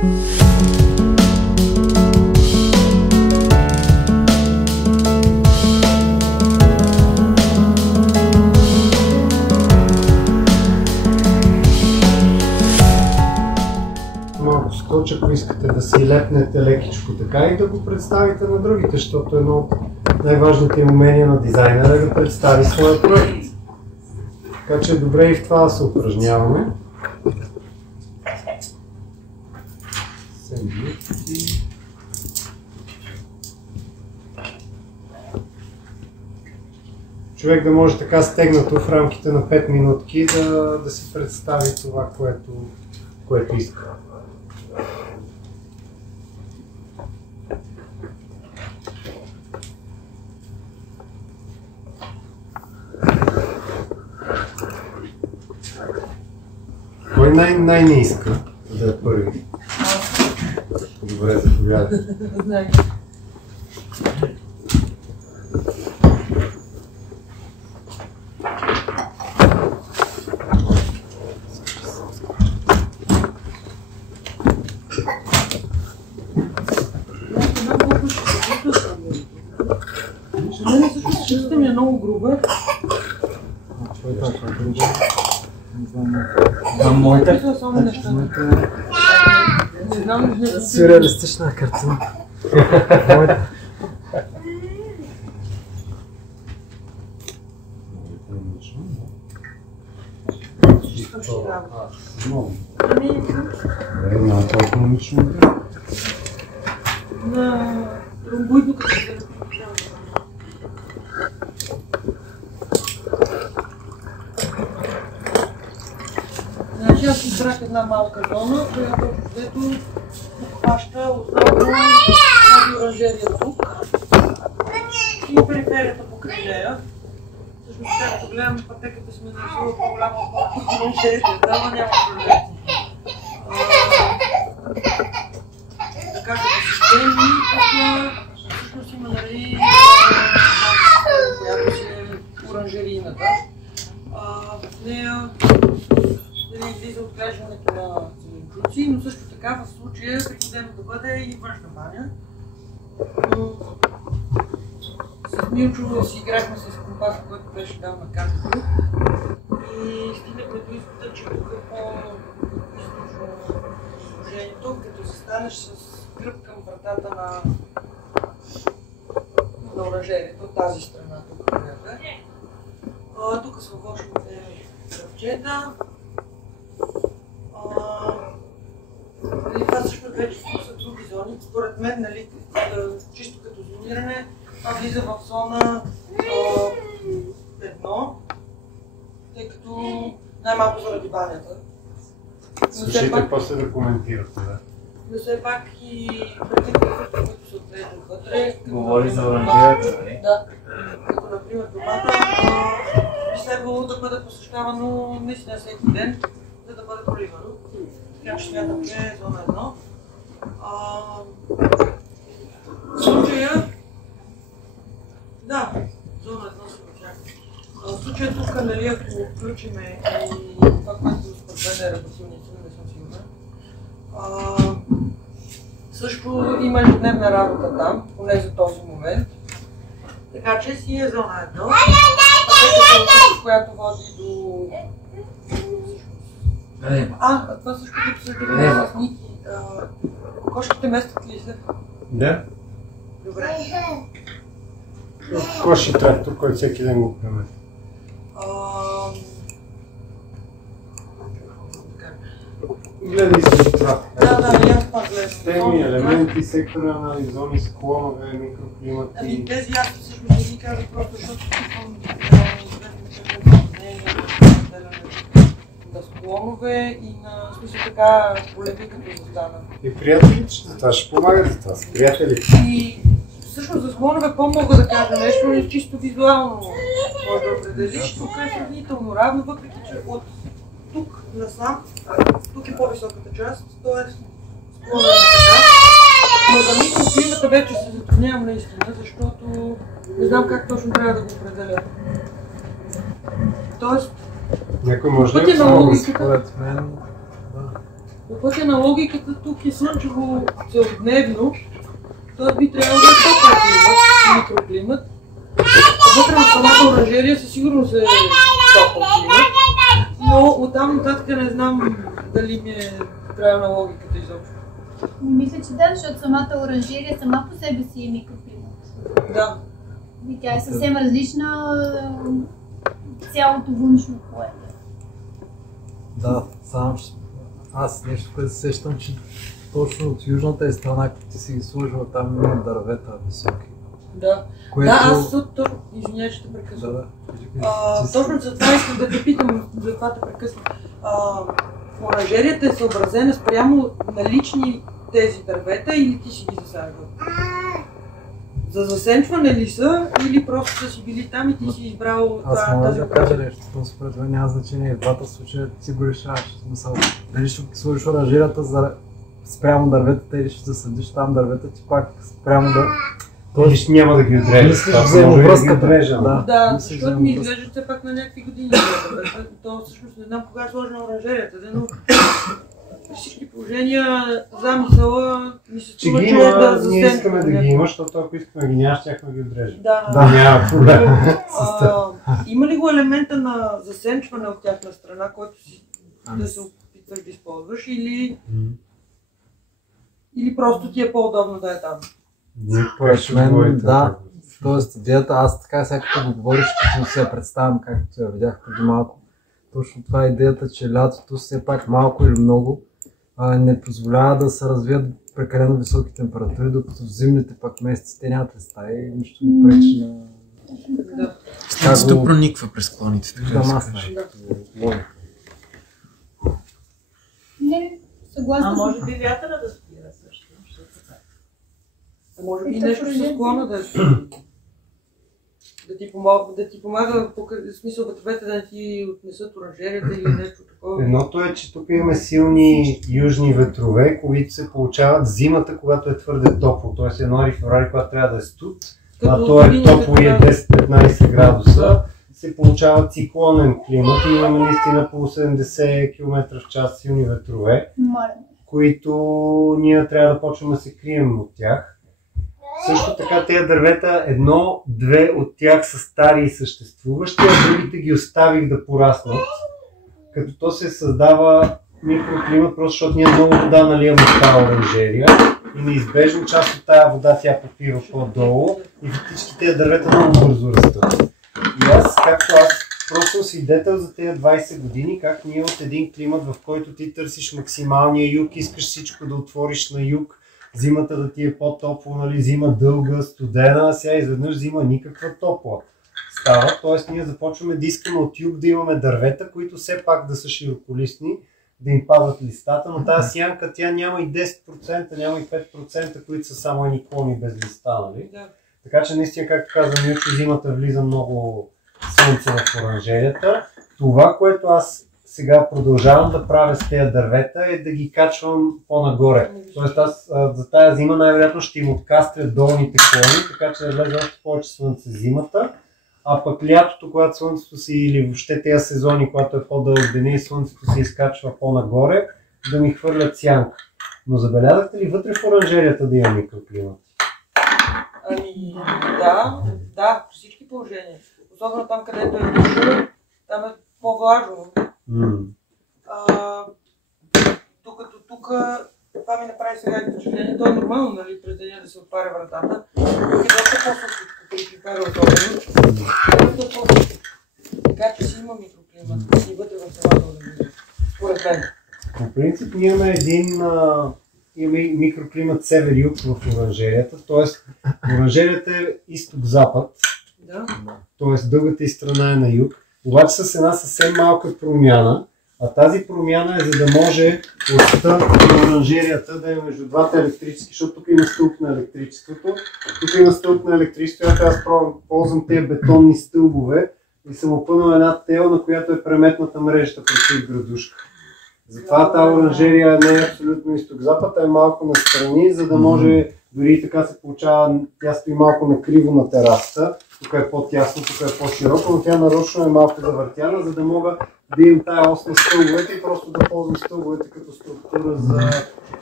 Малко скотч, ако искате да си лепнете лекичко така и да го представите на другите, защото едно от най-важните умения на дизайнера е да представи своя проект. Така че е добре и в това да се упражняваме. Човек да може така стегнато в рамките на 5 минутки да си представи това, което иска. Кой най-не иска да е първи? Добре, заповядай. Шестата ми е много груба. Моята сюрреалистична картина. Няма толкова лично. На ромбоидно като се значи аз избрах една малка зона, която общо обхваща основно тази оранжерия тук и периферията покрай нея. Всъщност, както гледам, пътеката сме нарисували по-голяма от оранжерията, ама няма проблем. Така като системи, тук всъщност има нали която си е оранжерийната. В нея излиза отглеждането на зеленчуци, но също така в случая е пригодено да бъде и външна баня. С Милчо си играхме с компаса, който беше дал на картата и стигнахме до извода, че тук е по-източно положението, като застанеш с гръб към вратата на оранжерието от тази страна тук. Тук са вложените дръвчета. Това също вече са други зони. Според мен, нали, чисто като зониране, това влиза в зона 1, тъй като най-малко заради банята. Слушайте, после да коментирате, да. Но все пак и преди които се отглеждат вътре. Говори за оранжерията, нали? Да. Като например домата би следвало да бъде посещавано наистина всеки ден, за да бъде поливано. Така че смятам, че е зона 1. В случая, да, зона 1 се очаква. В случая тук, нали, ако включим и това, което според мен е работилница, не съм сигурна. Също има ежедневна работа там, поне за този момент. Така че си е зона 1. Пътеката, която води до... това също като се дава с Ники. Кошките местят ли се? Да. Добре. Коши трактор, който всеки ден го премести. Гледай се това. Да, и аз това гледам. Системи, елементи, сектора на зони, склонове, микроклимати. Ами тези аз всъщност не ги казах просто, защото искам на склонове и на смисъл така полеви като застана. И приятелите ще за това ще помагат за това, с приятели. И всъщност за склонове по-мога да кажа нещо, но чисто визуално може да определиш. Тук е сравнително равно, въпреки че от тук насам, тук е по-високата част, т.е. склона е така. Но за микроклимата вече се затруднявам наистина, защото не знам как точно трябва да го определя. Тоест, някой може пътя на логиката. Според мен, да. По пътя на логиката тук е слънчево целодневно, то би трябвало да е топло климат, микроклимат. Вътре в самата оранжерия със сигурност е топъл климат, но оттам нататък не знам дали ми е правилна логиката изобщо. Мисля, че да, защото самата оранжерия сама по себе си е микроклимат. Да. И тя е съвсем различна цялото външно поле. Да, само че аз нещо, което се сещам, че точно от южната е страна, като ти си ги сложила там има дървета високи. Да. Което... Да, аз точно, извинявай, че те прекъсвам. Да. Точно за това искам да те питам, за това те прекъсвам. Оранжерията е съобразена спрямо налични тези дървета или ти си ги засаждал? За засенчване ли са или просто са си били там и ти си избрал аз мога тази да кажа нещо, но според мен няма значение. В двата случая ти го решаваш. Смисъл, дали ще сложиш оранжерията спрямо дърветата или ще засадиш там дървета, ти пак спрямо да... Тоест няма да ги отрежеш. Мислиш взаимовръзката. Да. Защото ми изглежда все пак на някакви години. То всъщност не знам кога е сложена оранжерията, но при всички положения замисъла ми се струва, че да засенчва. Ние искаме да ги има, защото ако искаме ги нямаш, щяхме да ги отрежем. Да. Няма проблем. Има ли го елемента на засенчване от тяхна страна, който си да се опитваш да използваш или просто ти е по-удобно да е там? Според мен, да. Тоест, идеята, аз така сега като го говориш, като се я представям, както я видях преди малко. Точно това е идеята, че лятото все пак малко или много не позволява да се развият прекалено високи температури, докато в зимните пак месеци те нямат листа и нищо не пречи на... Да. Слънцето прониква през клоните, така да се каже. Не, съгласна. може би вятъра да спира също. Може би нещо с склона да ти помага, в смисъл ветровете да ти отнесат оранжерията или нещо такова. Едното е, че тук имаме силни южни ветрове, които се получават зимата, когато е твърде топло. Т.е. януари, февруари, когато трябва да е студ, а то е топло и е 10-15 градуса, се получава циклонен климат и имаме наистина по 70 км в час силни ветрове, които ние трябва да почнем да се крием от тях. Също така тези дървета, едно-две от тях са стари и съществуващи, а другите ги оставих да пораснат. Като то се създава микроклимат, просто защото ние много вода наливаме в тази оранжерия и неизбежно част от тази вода тя попива по-долу и всички тези дървета много бързо растат. И аз просто съм свидетел за тези 20 години, как ние от един климат, в който ти търсиш максималния юг, искаш всичко да отвориш на юг, зимата да ти е по-топло, нали, зима дълга, студена, а сега изведнъж зима никаква топла става. Т.е. ние започваме да искаме от юг да имаме дървета, които все пак да са широколистни, да им падат листата, но тази сянка тя няма и 10%, няма и 5%, които са само едни клони без листа, нали? Да. Така че наистина, както каза Милчо, зимата влиза много слънце в оранжерията. Това, което аз сега продължавам да правя с тези дървета е да ги качвам по-нагоре. Тоест аз за тази зима най-вероятно ще им откастря долните клони, така че да влезе още повече слънце зимата. А пък лятото, когато слънцето си или въобще тези сезони, когато е по-дълъг деня и слънцето се изкачва по-нагоре, да ми хвърлят сянка. Но забелязахте ли вътре в оранжерията да има микроклимат? Ами да, при всички положения. Особено там, където е душа, там е по-влажно. Докато тук, това ми направи сега впечатление, то е нормално, нали, през деня да се отваря вратата. Тук е доста по-сухо, при пипера особено. Доста по-сухо. Така че си има микроклимат и вътре в самата оранжерия. Според мен. По принцип ние имаме микроклимат север-юг в оранжерията, т.е. оранжерията е изток-запад, т.е. дългата й страна е на юг, обаче с една съвсем малка промяна, а тази промяна е за да може оста на оранжерията да е между двата електрически, защото тук има стълб на електричеството, тук има стълб на електричеството, аз ползвам тези бетонни стълбове и съм опънал една тел, на която е преметната мрежата против градушка. Затова тази оранжерия не е абсолютно изток-запад, а е малко настрани, за да може, дори и така се получава, тя стои малко накриво на терасата, тук е по-тясно, тук е по-широко, но тя нарочно е малко завъртяна, за да мога да имам тая ос на стълбовете и просто да ползвам стълбовете като структура за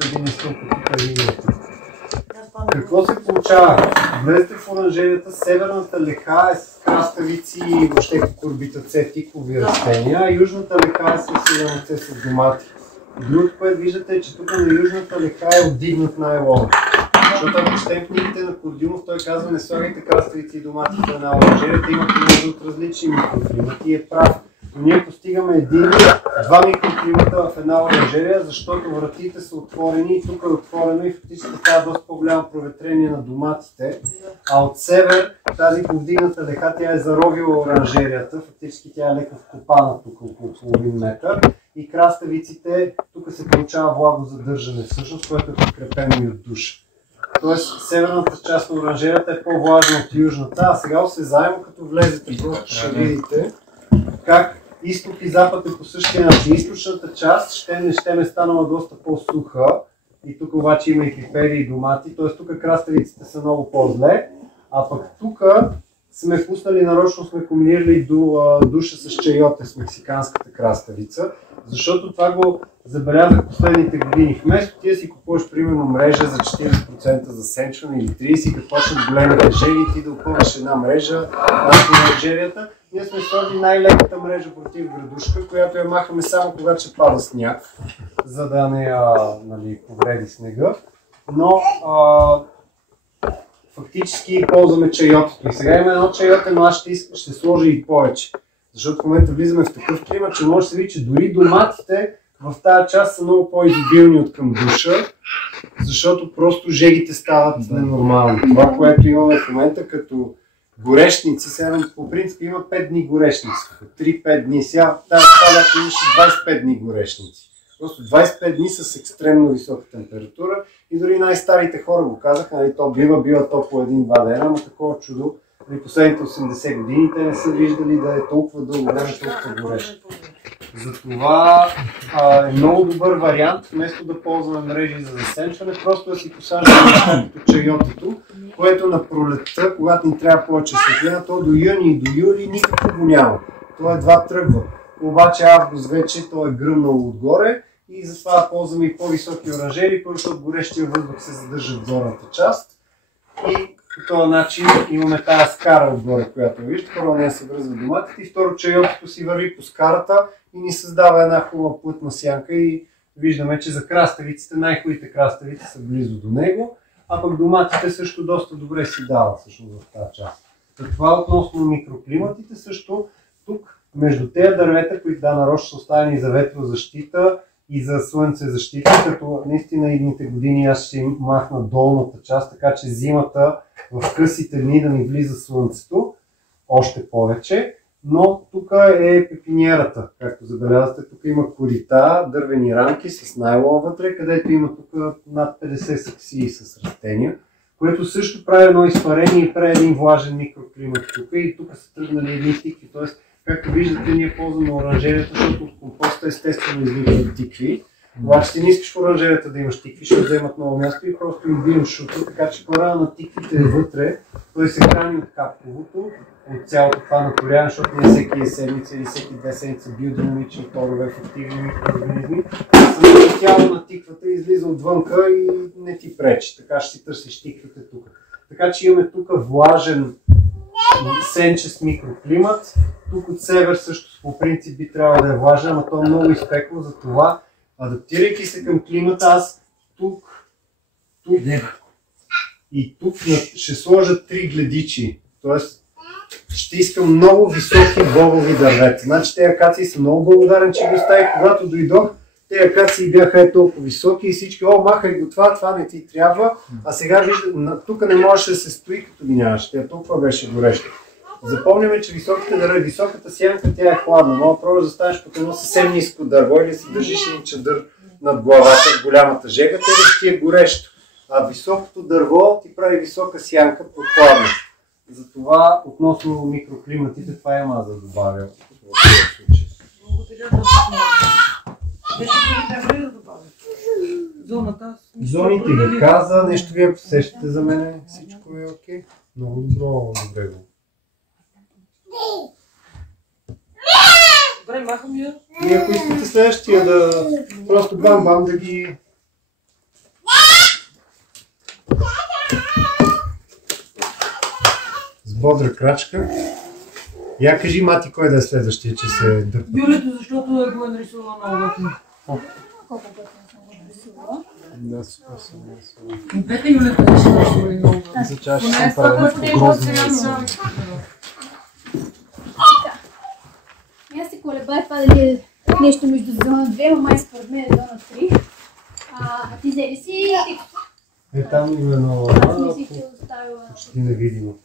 един стълб, тук и тук. Какво се получава? Влезете в оранжерията, северната леха е с краставици и въобще кукурбитаце, тикови растения, а южната леха е с сиреноце с домати. Другото, което виждате е, че тук на южната леха е отдигнат найлон. Защото ако четем книгите на Кордюмов, той казва не слагайте краставици и домати в една оранжерията, имате нужда от различни микроклимати и е прав. Но ние постигаме два микроклимата в една оранжерия, защото вратите са отворени и тук е отворено и фактически става доста по-голямо проветрение на доматите. А от север тази повдигната леха, тя е заровила оранжерията, фактически тя е леко вкопана тук около половин метър. И краставиците, тук се получава влагозадържане всъщност, което е подкрепено и от душа. Тоест северната част на оранжерията е по-влажна от южната, а сега осезаемо като влезете, просто ще видите как изток и запад е по същия начин. Източната част ще е станала доста по-суха и тук обаче има и пипери и домати, т.е. тук краставиците са много по-зле, а пък тук сме пуснали, нарочно сме комбинирали душа с чайоте, с мексиканската краставица, защото това го забелязах последните години. Вместо ти да си купуваш примерно мрежа за 40% засенчване или 30%, като почнат големите жери и ти да опъваш една мрежа над оранжерията, ние сме сложили най-леката мрежа против градушка, която я махаме само когато ще пада сняг, за да не повреди снега. Но фактически ползваме чайотето. И сега има едно чайоте, но аз ще сложа и повече. Защото в момента влизаме в такъв климат, че може да се види, че дори доматите в тази част са много по-изобилни от към душа, защото просто жегите стават ненормални. Това, което имаме в момента като горешници, сега по принцип има 5 дни горешници, 3-5 дни. Сега тази лято имаше 25 дни горешници. Просто 25 дни с екстремно висока температура и дори най-старите хора го казаха, то бива то по 1-2 дена, но такова чудо. Последните 80 години те не са виждали да е толкова дълго време, толкова горещо. Затова е много добър вариант, вместо да ползваме мрежи за засенчване, просто да си посаждаме неща като чайотето, което на пролетта, когато ни трябва повече светлина, то до юни и до юли никакво го няма. То едва тръгва. Обаче август вече то е гръмнало отгоре и затова ползваме и по-високи оранжери, защото горещия въздух се задържа в горната част. И по този начин имаме тази скара отгоре, която виждате. Първо не се връзва доматите и второ чайотето си върви по скарата и ни създава една хубава плътна сянка и виждаме, че за краставиците, най-хубавите краставици са близо до него, а пък доматите също доста добре си дават всъщност в тази част. Това относно микроклиматите също тук между тези дървета, които нарочно са оставени за ветрозащита и за слънцезащита, като наистина идните години аз ще им махна долната част, така че зимата в късите дни да ни влиза слънцето още повече. Но тук е пепиниерата, както забелязвате, тук има корита, дървени рамки с найлон вътре, където има тук над 50 саксии с растения, което също прави едно изпарение и прави един влажен микроклимат тук и тук са тръгнали едни тикви, т.е. както виждате ние ползваме оранжерията, защото от компоста естествено излизат тикви. Обаче ти не искаш в оранжерията да имаш тикви, ще вземат много място и просто им бием шута, така че кора на тиквите е вътре, той се храни от капковото, от цялото това наторяване, защото не всеки седмица или всеки 2 седмици биодинамични торове, ефективни микроорганизми. Самото тяло на тиквата излиза отвънка и не ти пречи, така ще си търсиш тиквите тук. Така че имаме тук влажен сенчест микроклимат. Тук от север също по принцип би трябвало да е влажен, но то е много изпекло, затова адаптирайки се към климата, аз тук и тук ще сложа 3 гледичи. Тоест ще искам много високи бобови дървета. Значи тези акации са много благодарен, че ги оставих. Когато дойдох, тези акации бяха толкова високи и всички, махай го това не ти трябва. А сега виждам, тук не можеше да се стои, като ги нямаше. Тя толкова беше горещо. Запомняме, че високите дърва, високата сянка, тя е хладна. Мога пробваш да станеш под едно съвсем ниско дърво или си държиш един чадър над главата, голямата жега, те да ти е горещо. А високото дърво ти прави висока сянка под хладна. Затова относно микроклиматите, това има да добавя в този случай. Благодаря за зоната. Зоните ги каза, нещо вие посещате за мен, всичко е окей. Много добре го. Добре, махам я. И ако искате следващия да просто бам-бам да ги... С бодра крачка. Я кажи, Мати, кой да е следващия, че се дъпна. Юлето, защото го е нарисувала много готино. Колко пъти съм го нарисувала? Да, супер съм нарисувала. И двете Юлето беше нарисували много готино. За чаш Поне ще това, правя което нещо те имат грозно сега нарисуване. Аз се колебая това дали е нещо между зона 2, но май според мен е зона 3. А ти взели си? Е, там има едно... Аз мислих, че оставила. Почти невидимо.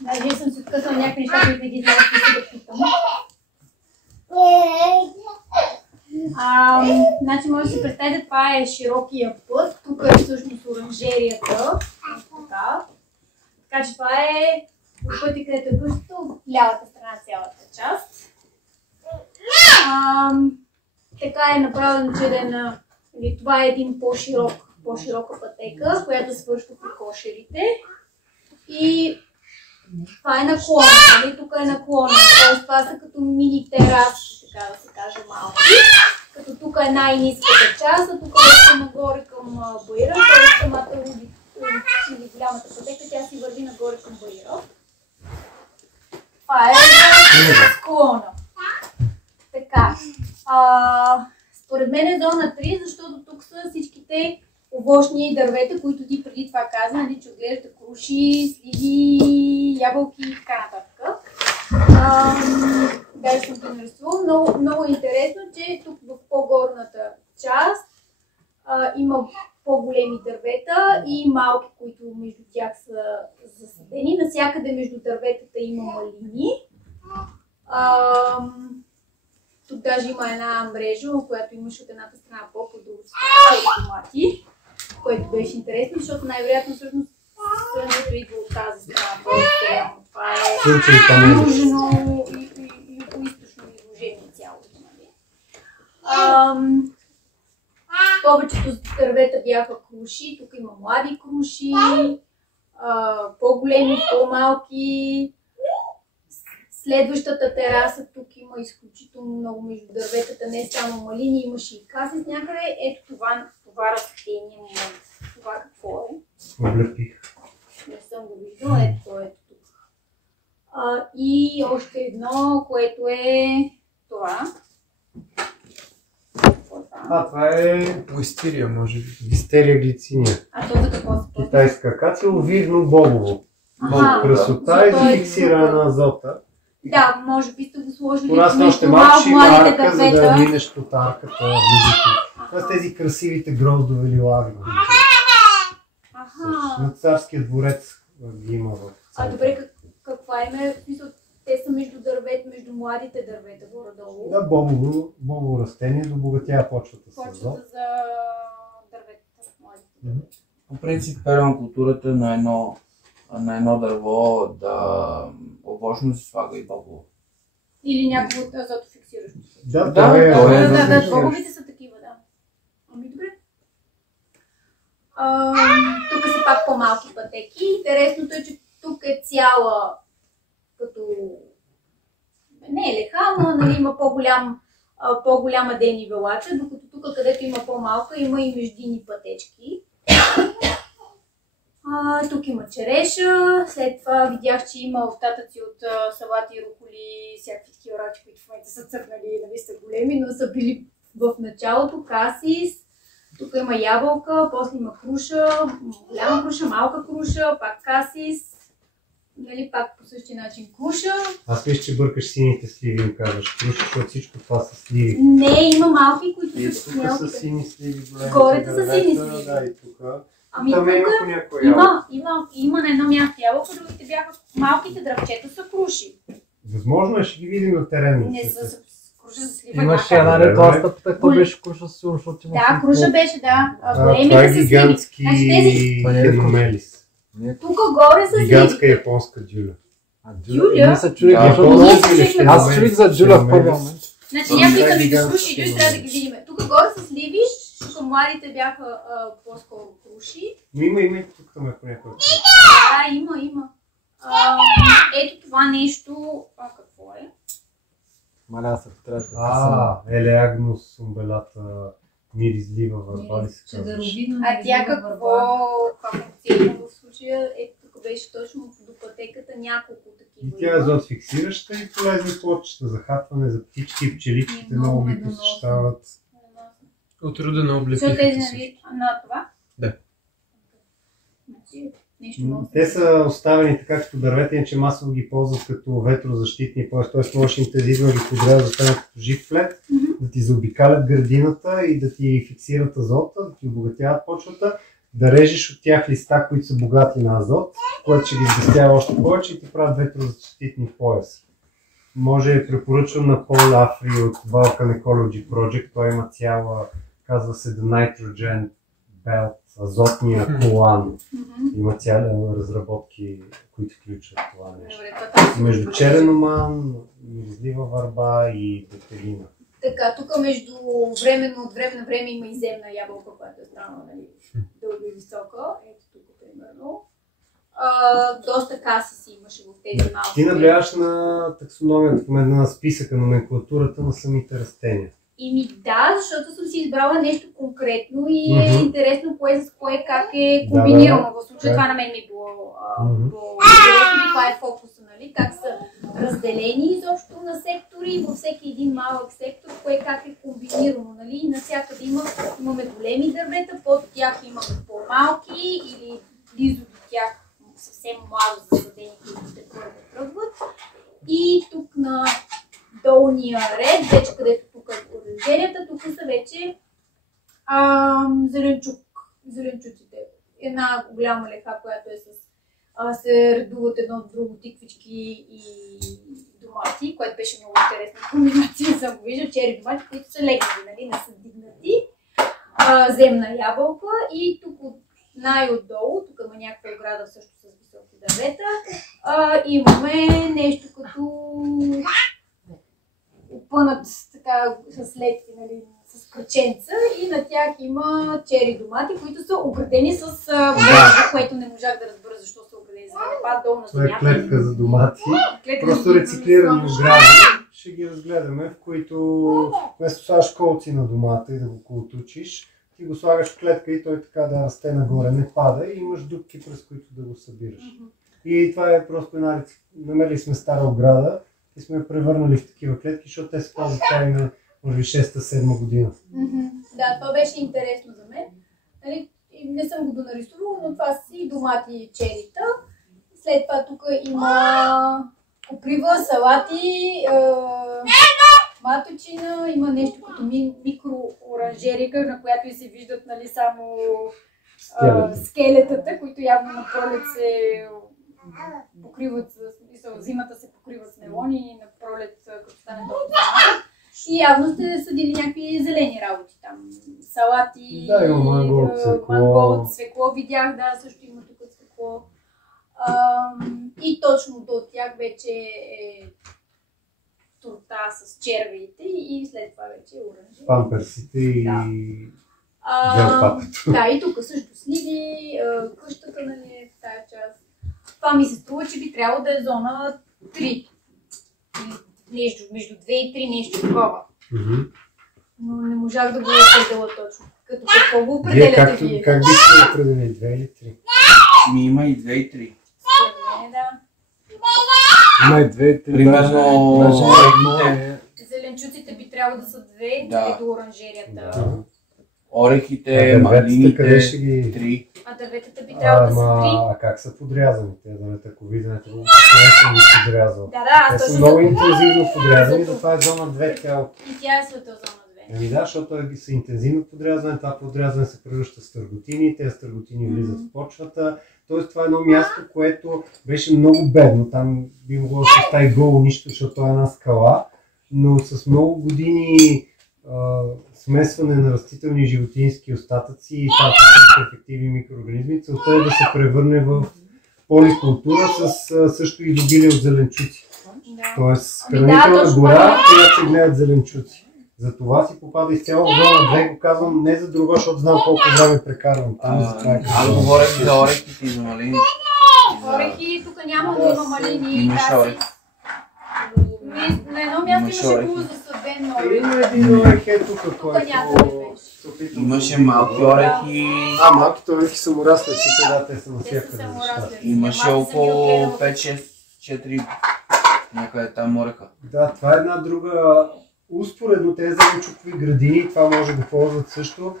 Даже съм се откъсала някакви неща, които не ги знам, да да питам. Значи може да си представите, това е широкия път. Тук е всъщност оранжерията. Така че това е пътя, където е къщата, от лявата страна цялата част. Така е направено, че да е на... Това е един по-широка пътека, която свършва при кошерите. И това е наклона, нали? Тук е наклона, т.е. това са като мини тераси, така да се каже, малки. Като тук е най-ниската част, а тук е нагоре към Баира, т.е. самата или голямата пътека, тя си върви нагоре към Баира. Това е склона. Така. Според мен е зона 3, защото тук са всичките овощни дървета, които ти преди това каза, нали, че отглеждате круши, сливи, ябълки и така нататък. Даже съм ги нарисувала. Много интересно, че тук в по-горната част има по-големи дървета и малки, които между тях са засадени. Навсякъде между дърветата има малини. Тук даже има една мрежа, която имаше от едната страна по другата страна домати, което беше интересно, защото най-вероятно всъщност слънцето идва от тази страна. Това е южно и югоизточно изложение цялото. Повечето дървета бяха круши, тук има млади круши, по-големи, по-малки. Следващата тераса тук има изключително много между дърветата, не само малини, имаше и касис някъде. Ето това растение, това какво е? Облепих. Не съм го виждала, ето тук. И още едно, което е това. Това е... Уистерия, може би. Вистерия глициния. А то за какво се ползва? Китайска акация, овивно бобово. Красота и фиксиране на азота. Да, може би сте го сложили Порасна още малко, ще има арка, за да минеш под арката. Тоест тези красивите гроздове лилави. На царския дворец ги има в... Добре, каква име? Те са между дървета, между младите дървета горе-долу. Да, бобово растение, добогатява почвата с азот. Почвата за дърветата, младите дървета. По принцип, пермакултурата на едно дърво да овощно се слага и бобово. Или някакво от азотофиксиращо. Да, бобовите са такива, да. Ами добре. Тук са пак по-малки пътеки. Интересното е, че тук е цяла като... Не е леха, но нали, има по-голяма денивелача, докато тук, където има по-малка, има и междинни пътечки. Тук има череша, след това видях, че има остатъци от салати, руколи, всякакви такива рачи, които в момента са цъкнали, нали са големи, но са били в началото, касис. Тук има ябълка, после има круша, голяма круша, малка круша, пак касис. Нали, пак по същия начин круша. Аз мисля, че бъркаш сините сливи, им казваш круша, защото всичко това са сливи. Не, има малки, които и са тук са сини сливи. Горите са сини сливи. Да, и тук. Ами там тук има на едно място ябълка, другите бяха малките дръвчета са круши. Възможно е, ще ги видим на терена. Не са круша за слива. Имаше една ли тласта пътека, какво беше круша сигурно, защото има... Да, круша беше, да. Това е гигантски хиномелис. Тук горе са сливи. Гигантска японска дюля. Дюля? Не се чудих, аз чудих за дюля в първия момент. Значи някои като ги круши и дюли трябва да ги видим. Тук горе са сливи, тук младите бяха по-скоро круши. Но има и тук изпускаме по някой път. Да, има. Ето това нещо, какво е? Маляса, трябва да писам. Елеагнус умбелата миризлива върба ли се казваш? А тя какво функция в случая? Ето тук беше точно до пътеката няколко такива. И тя е азот фиксираща и полезни плодчета за хапване, за птички и пчеличките много ги посещават. От рода на Защото облепихата тези също. на това? Да. Нещо много Те са оставени така като дървета, че масово ги ползват като ветрозащитни, т.е. можеш интензивно ги подрязат да станат като жив плет, да ти заобикалят градината и да ти фиксират азота, да ти обогатяват почвата, да режеш от тях листа, които са богати на азот, което ще ги сгъстява още повече и ти правят ветрозащитни пояси. Може препоръчвам на Пол Афри от Vulcan Ecology Project, той има цяла, казва се The Nitrogen Belt, азотния колан. Има цяли разработки, които включват това нещо. Между черен оман, миризлива върба и детелина. Така, тук между от време на време има и земна ябълка, която е странно, нали, дълга и висока. Ето тук, примерно. Доста каси си имаше в тези малки. Ти наблягаш на таксономията, в момента на списъка, номенклатурата на самите растения. Да, защото съм си избрала нещо конкретно и е интересно кое с кое как е комбинирано. В случая това на мен ми е било интересно и това е фокуса, нали? Как са разделени изобщо на сектори, във всеки един малък сектор, кое как е комбинирано, нали? Навсякъде имаме големи дървета, под тях имаме по-малки или близо до тях съвсем младо засадени, които те първо тръгват. И тук на долния ред, вече където тук е оранжерията, тук са вече зеленчуците. Една голяма леха, която е с се редуват едно от друго тиквички и домати, което беше много интересна комбинация. Съм го виждал, чери домати, които са легнали, нали, не са дигнати. Земна ябълка и тук най-отдолу, тук има някаква ограда също с високи дървета, имаме нещо като опънат така с летви, нали, с кръченца и на тях има чери домати, които са оградени с мрежа, което не можах да разбера защо са оградени за водопад долу на земята. Това е клетка за домати, просто рециклирани огради. Ще ги разгледаме, в които вместо слагаш колци на домата и да го колтучиш, ти го слагаш в клетка и той така да расте нагоре, не пада и имаш дупки, през които да го събираш. И това е просто една намерили сме стара ограда и сме я превърнали в такива клетки, защото те се ползват това и на може би 6-7 година. Да, това беше интересно за мен. Нали, не съм го донарисувала, но това са си домати и черита. След това тук има коприва, салати, маточина, има нещо като микрооранжерика, на която и се виждат, нали, само скелетата, които явно на пролет се покриват, зимата се покриват с мелони и на пролет, като стане толкова. И явно сте съдили някакви зелени работи там. Салати, да, има манго, цвекло видях, да, също има тук цвекло. И точно до тях вече е торта с червеите и след това вече е оранжерия. Памперсите и да, и тук също сливи, къщата, нали, в тази част. Това ми се струва, че би трябвало да е зона 3. Между 2 и 3 нещо такова. Но не можах да го определя точно. Като какво го определяте вие? Как бихте определили 2 или 3? Има и 2 и 3. Според мен, да. Има и 2 и 3. Примерно зеленчуците би трябвало да са 2 до оранжерията. Орехите, малините, 3. А дърветата би трябвало да са 3. А как са подрязани? Те дървета, ако видите, не съм ги подрязал. Да, те са много интензивно подрязани, затова е зона 2 цяло. И тя е света зона 2. Да, защото са интензивно подрязване, това подрязване се превръща в стърготини, тези стърготини влизат в почвата. Тоест това е едно място, което беше много бедно. Там би могло да се остави голо нищо, защото това е една скала, но с много години смесване на растителни и животински остатъци и това са ефективни микроорганизми. Целта е да се превърне в поликултура с също изобилие от зеленчуци. Тоест хранителна гора, която се гледат зеленчуци. Затова си попада изцяло в зона 2, го казвам не за друго, защото знам колко време прекарвам там. Аз говорех за орехите и за малините. Орехи, тук няма да има малини. Имаш орехи. На едно място имаше хубаво засаден орехи. Има един орех тук, Тук който... някъде беше. Имаше малки орехи. Малките орехи са му расли, да, те са Те са навсякъде. саморасли. Имаше около 5-6-4 някъде там ореха. Да, това е една друга... Успоредно тези зеленчукови градини, това може да ползват също.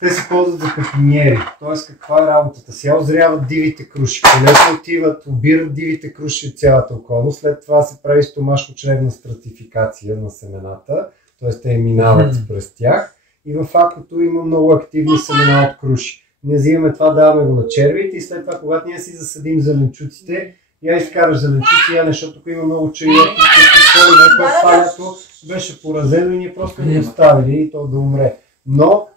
Те се ползват за пепиниери. Тоест каква е работата? Сега озряват дивите круши. Полето отиват, обират дивите круши от цялата околност. След това се прави стомашно-чревна стратификация на семената. Т.е. те минават през тях. И в аквото има много активни семена от круши. Ние взимаме това, даваме го на червите и след това, когато ние си засадим зеленчуците, я изкараш зеленчуци, защото тук има много чайоти, което палято беше поразено и ние просто не оставили и то да умре. Но,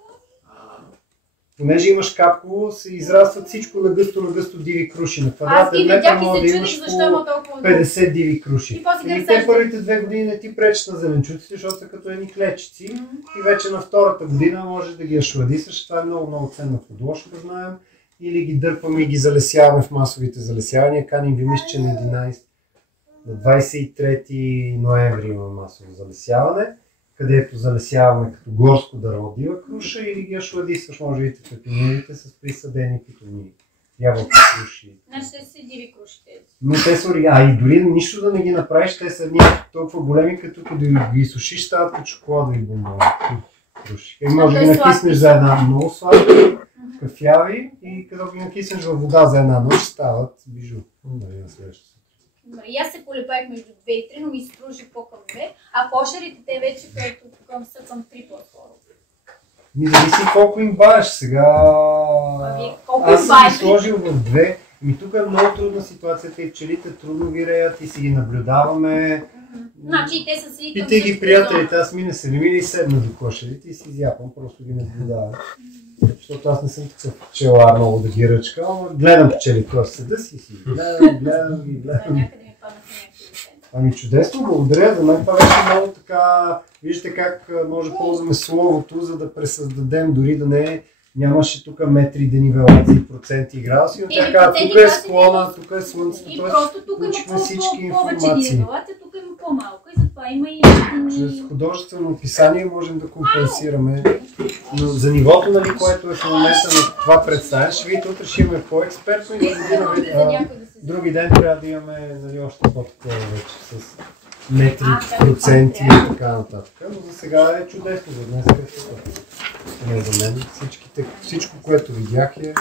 понеже имаш капково, се израстват всичко на гъсто диви круши. На квадратен метър може да имаш по 50 диви круши. И те първите 2 години не ти пречат на зеленчуците, защото са като едни клечици. И вече на втората година можеш да ги ашладисаш. Това е много ценна подложка, да знаем. Или ги дърпаме и ги залесяваме в масовите залесявания. Каним ви, мисля, че на 23 ноември има масово залесяване, където залесяваме като горско дърво дива круша или ги ашладисваш, може да видите пепинирите с присъдени питомини. Ябълки круши. Значи те са диви крушите. Но те са и дори нищо да не ги направиш, те са толкова големи, като ги сушиш, стават като шоколадови бомбони. Круши. И може да ги накиснеш за една много сладки, кафяви и като ги накиснеш във вода за една нощ, стават бижу. На следващата. И аз се колебаех между 2 и 3, но ми се стружи по-към 2, а кошерите те вече са към 3 по-скоро. Зависи колко им баеш сега. Аз съм ги сложил в 2. Тук е много трудна ситуацията и пчелите трудно виреят и си ги наблюдаваме. Значи те са си... Питай ги приятелите, аз мине се мили и седна до кошерите и си изяпам, просто ги наблюдавам. Защото аз не съм такъв пчелар много да ги ръчка, но гледам пчели, просто седа си гледам ги. Ами чудесно, благодаря. За мен това беше много така... Виждате как може да ползваме словото, за да пресъздадем, дори да не нямаше тук метри, денивелации, проценти и градуси, но тя казва, тук е склона, тук е слънцето, получихме всички информации. Повече денивелация, тук има по-малко и затова има и... Чрез художествено описание можем да компенсираме. Но за нивото, нали, което е в момента на това представяне, ще видите, утре ще имаме по-експертно и други ден трябва да имаме, нали, още по-такова вече с метри, проценти и така нататък. Но за сега е чудесно, за днес е супер. Не за мен, всичко, което видях е...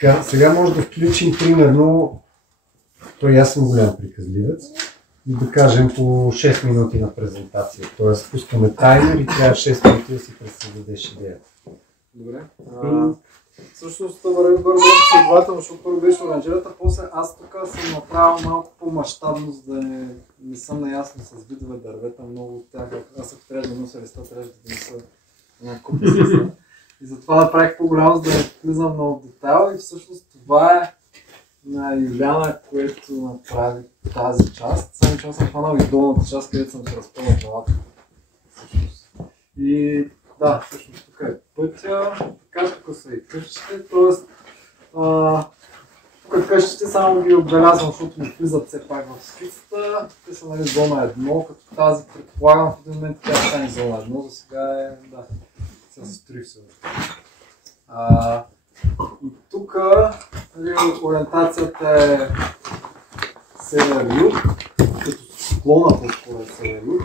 Така, сега може да включим примерно, той аз съм голям приказливец, и да кажем по 6 минути на презентация. Т.е. пускаме таймер и трябва 6 минути да си представиш идеята. Добре. Всъщност това върви бързо последователно, защото първо беше оранжерията, после аз тук съм направил малко по-мащабно, за да не съм наясно с видове дървета, много от тях. Аз ако трябва да нося листа, трябва да нося някакво листа. И затова направих по-голямо, за да не влизам много в детайл и всъщност това е на Юлиана, което направи тази част. Само че аз съм хванал и долната част, където съм се разпълнал главата. И да, всъщност тук е пътя, така тук са и къщите, т.е. тук къщите само ги отбелязвам, защото ми влизат все пак в скицата. Те са, нали, зона 1, като тази предполагам в един момент тя стане зона 1, за сега е, да, сега се строи все още. И тук, нали, ориентацията е север-юг, като склона по-скоро е север-юг.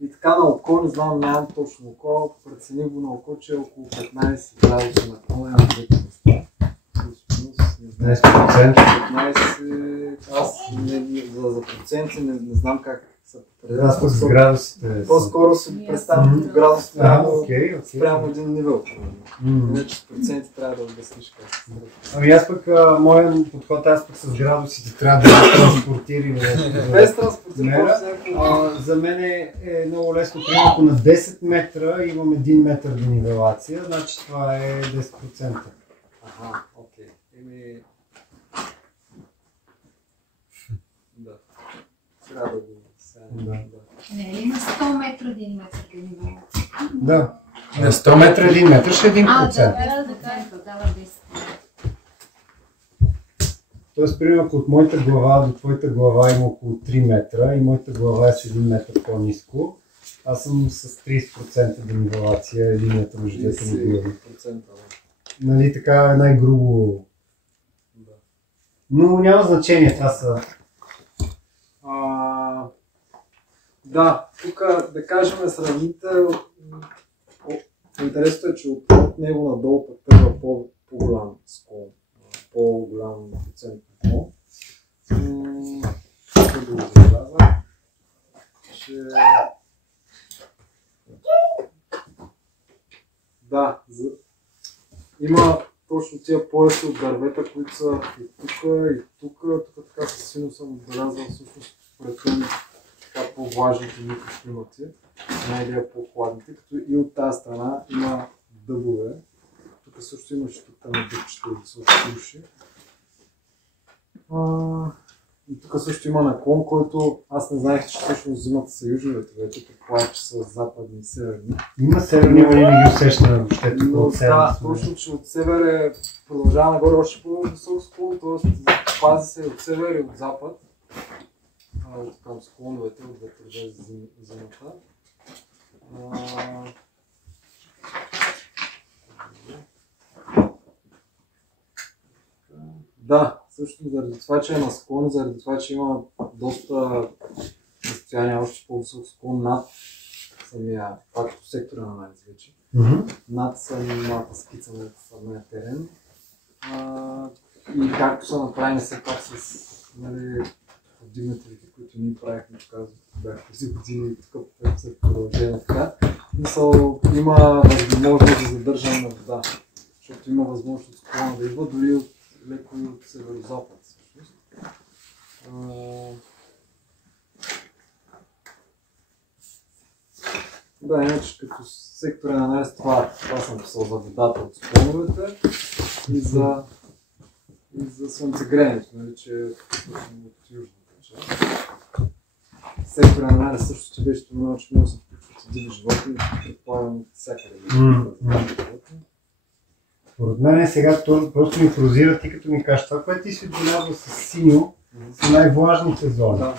И така на око, не знам, нямам точно око, прецених го на око, че е около 15 градуса на клона на двете места. Плюс-минус, 15%. 15, аз за проценти не знам как Аз пък с градусите. По-скоро си представям градус окей. спрямо един нивел. Иначе с проценти трябва да обясниш как се струва. Ами аз пък, моят подход, аз пък с градусите трябва да ги транспортирам нещо. Без транспортиране. За мен е много лесно, примерно ако на 10 метра имам 1 метър денивелация, значи това е 10%. Аха, окей. Да. Трябва да го Не, има 100 метра един метър денивелация. Да. На 100 метра 1 метър ще е 1%. Да кажа, дава 10. Тоест, примерно, ако от моята глава до твоята глава има около 3 метра и моята глава е с 1 метър по-ниско, аз съм с 30% денивелация линията между двете ми глави. Нали така е най-грубо. Но няма значение, това са... Да, тук да кажем сравнител. Интересното е, че от него надолу пък тръгва по-голям склон, по-голям процент на клон. Ще да го забеляза, че... Да, има точно тия пояси от дървета, които са и тук, така със силно съм отбелязал всъщност според мен така по-влажните микроклимати, най-идея по-хладните, като и от тази страна има дъбове. Тук също имаше тук на дъбчета и високи круши. И тук също има наклон, който аз не знаех, че всъщност зимата са южни ветрове, предполагам, че са западни и северни. Има северни, но не ги усещаме въобще тук от север. Да, точно, че от север продължава нагоре още по-висок склон, т.е. пази се от север и от запад. От към склоновете, от ветрове за зимата. Да, също заради това, че е на склон, заради това, че има доста разстояние, още по-висок склон над самия, пак като сектора на анализ вече, над самата скица на самия терен. И както са направени все пак с диметрите, които ние правихме, бях тези години, тук се продължава така. Има възможност за задържане на вода, защото има възможност от склона да идва, дори леко и от северо-запад. Да, иначе като сектора на анализ това съм писал за водата от склоновете и за слънцегреенето, нали, че е от южната част. Сектора на анализ също ще беше споменал, че много се включват диви животни, предполагам от всякъде. Според мен сега просто ми прозира, ти като ми кажеш това, което ти си отбелязва с синьо, са най-влажните зони. Да.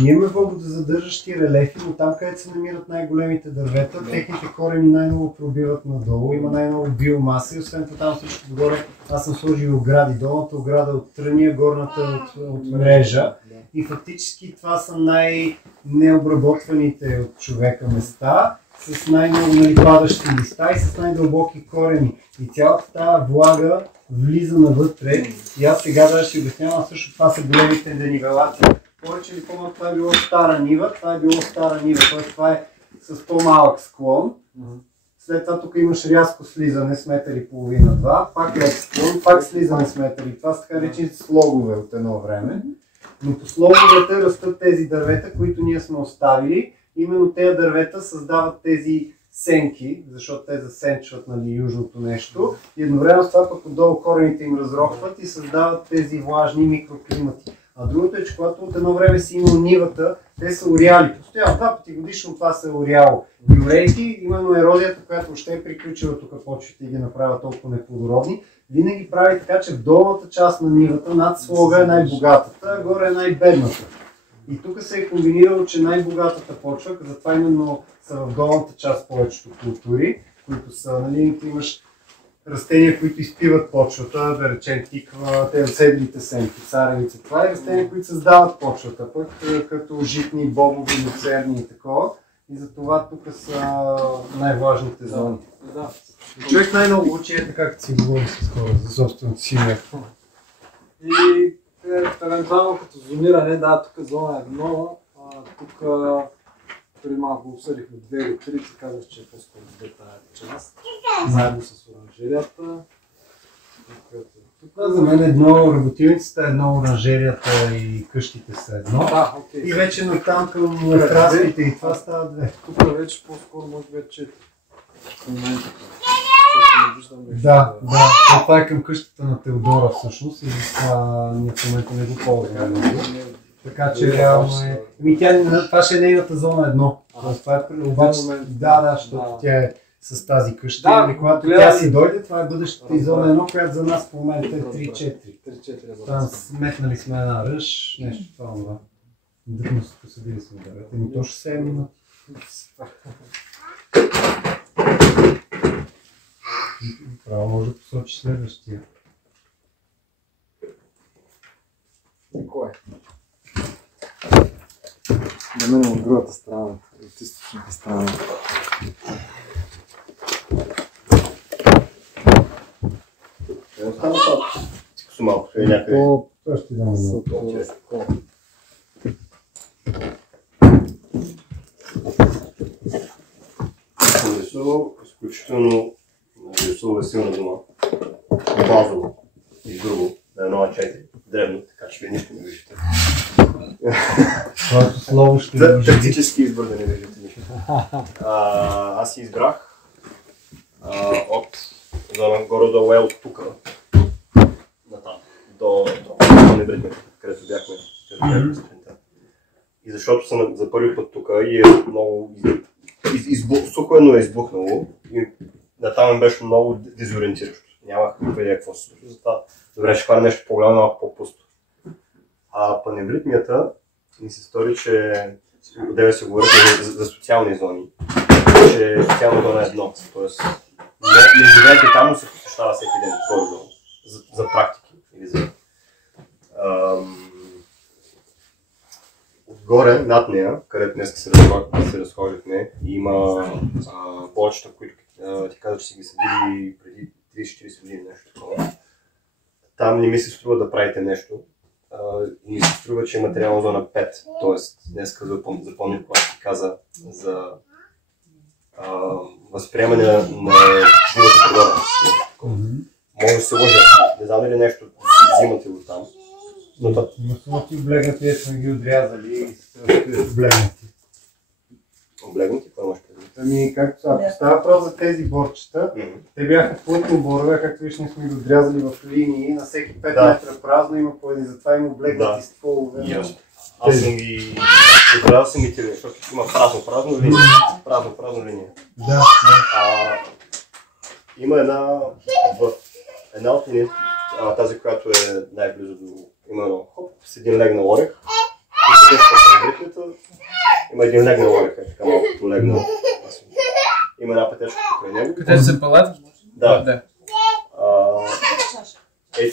Ние имаме водозадържащи релефи, но там, където се намират най-големите дървета, техните корени най-много пробиват надолу, има най-много биомаса и освен това там всичко отгоре, аз съм сложил огради, долната ограда от тръния, горната от мрежа и фактически това са най-необработваните от човека места, с най-много падащи листа и с най-дълбоки корени. И цялата тази влага влиза навътре и аз сега даже си обяснявам, също това са големите денивелации. Повече или по-малко това е било стара нива, т.е. това е с по-малък склон. След това тук имаш рязко слизане с метър и половина-два, пак е склон, пак слизане с метър и това са така речени слогове от едно време. Но по слоговете растат тези дървета, които ние сме оставили. Именно тези дървета създават тези сенки, защото те засенчват южното нещо. И едновременно с това пък отдолу корените им разрохват и създават тези влажни микроклимати. А другото е, че когато от едно време си имал нивата, те са оряли. Постоянно 2 пъти годишно това се е оряло. И орейки, именно ерозията, която въобще е приключила тук почвите и ги направя толкова неплодородни, винаги прави така, че в долната част на нивата над слога е най-богатата, а горе е най-бедната. И тук се е комбинирало, че най-богатата почва, затова именно са в долната част повечето култури, които са, нали, имаш растения, които изпиват почвата, да речем тиква, те седмите сенки, царевица. Това е растения, които създават почвата, пък като житни, бобови, люцерни и такова. И затова тук са най-важните зони. Да. Човек най-много учи е така, като си говори с хора за собственото си име. И евентуално като зониране, да, тук зона 1, Тук преди малко обсъдихме 2 или 3, ти казах, че е по-скоро 2 тая част, заедно с оранжерията. Тук за мен едно работилницата, едно оранжерията и къщите са едно. Да, окей. И вече натам към разкраските и това става 2. Тук вече по-скоро може би 4. В момента. Да. Това е към къщата на Теодора всъщност и затова ние в момента не го ползваме. Така че реално е... това ще е нейната зона 1. Това е обаче... Да, защото тя е с тази къща. И когато тя си дойде, това е бъдещата и зона 1, която за нас в момента е 3-4. Там сметнали сме една ръж, нещо това. Дъхно се посадили сме дървета. Ами то ще 7 минути. Право може да посочи следващия. Кой е? Да мен от другата страна, от източната страна. Остана това. Тихо малко, е някъде. Това ще ти дам едно. Нарисувал изключително силна дума. Базово и друго. На 1,4. Дребно, така че вие нищо не виждате. Твоето слово ще ви оживи. Тактически избор да не виждате нищо. Аз си избрах от зона горе-долу от тук натам до небрежмето, където бяхме сутринта. И защото съм за първи път тук и е много сухо, но е избухнало и натам ми беше много дезориентиращо. Нямах идея какво се случва, затова добре ще хвана нещо по-голямо, малко по-пусто. Паневритмията ми се стори, че отдеве се говори за социални зони, че социална зона е едно, т.е. не живеете там, но се посещава всеки ден, горе-долу, за практики или за... Отгоре, над нея, където днес се разходихме, има повечето, които ти каза, че си ги съдили преди 30-40 години, нещо такова. Там не ми се струва да правите нещо. И ми се струва, че е материална зона 5. Т.е. днес запомня, когато ти каза за възприемане на живата природа. Може да се лъжа. Не знам дали нещо взимате от там. Но са ти облегнати, ние сме ги отрязали и са облегнати. Облегнати? Какво имаш предвид? Ами, както са, ако става въпрос за тези борчета, те бяха плътни борове, както виж, ние сме ги отрязали в линии, на всеки 5 метра празно има по един, затова има облегнати стволове. Аз съм ги... Отрязал съм ги тили, защото има празно линия. Празно линия. Да. Има една от линията, тази, която е най-близо до именно с един легнал орех. Има един легнал орех, така малко легнал. Има една пътечка покрай него. Където се палат? Да.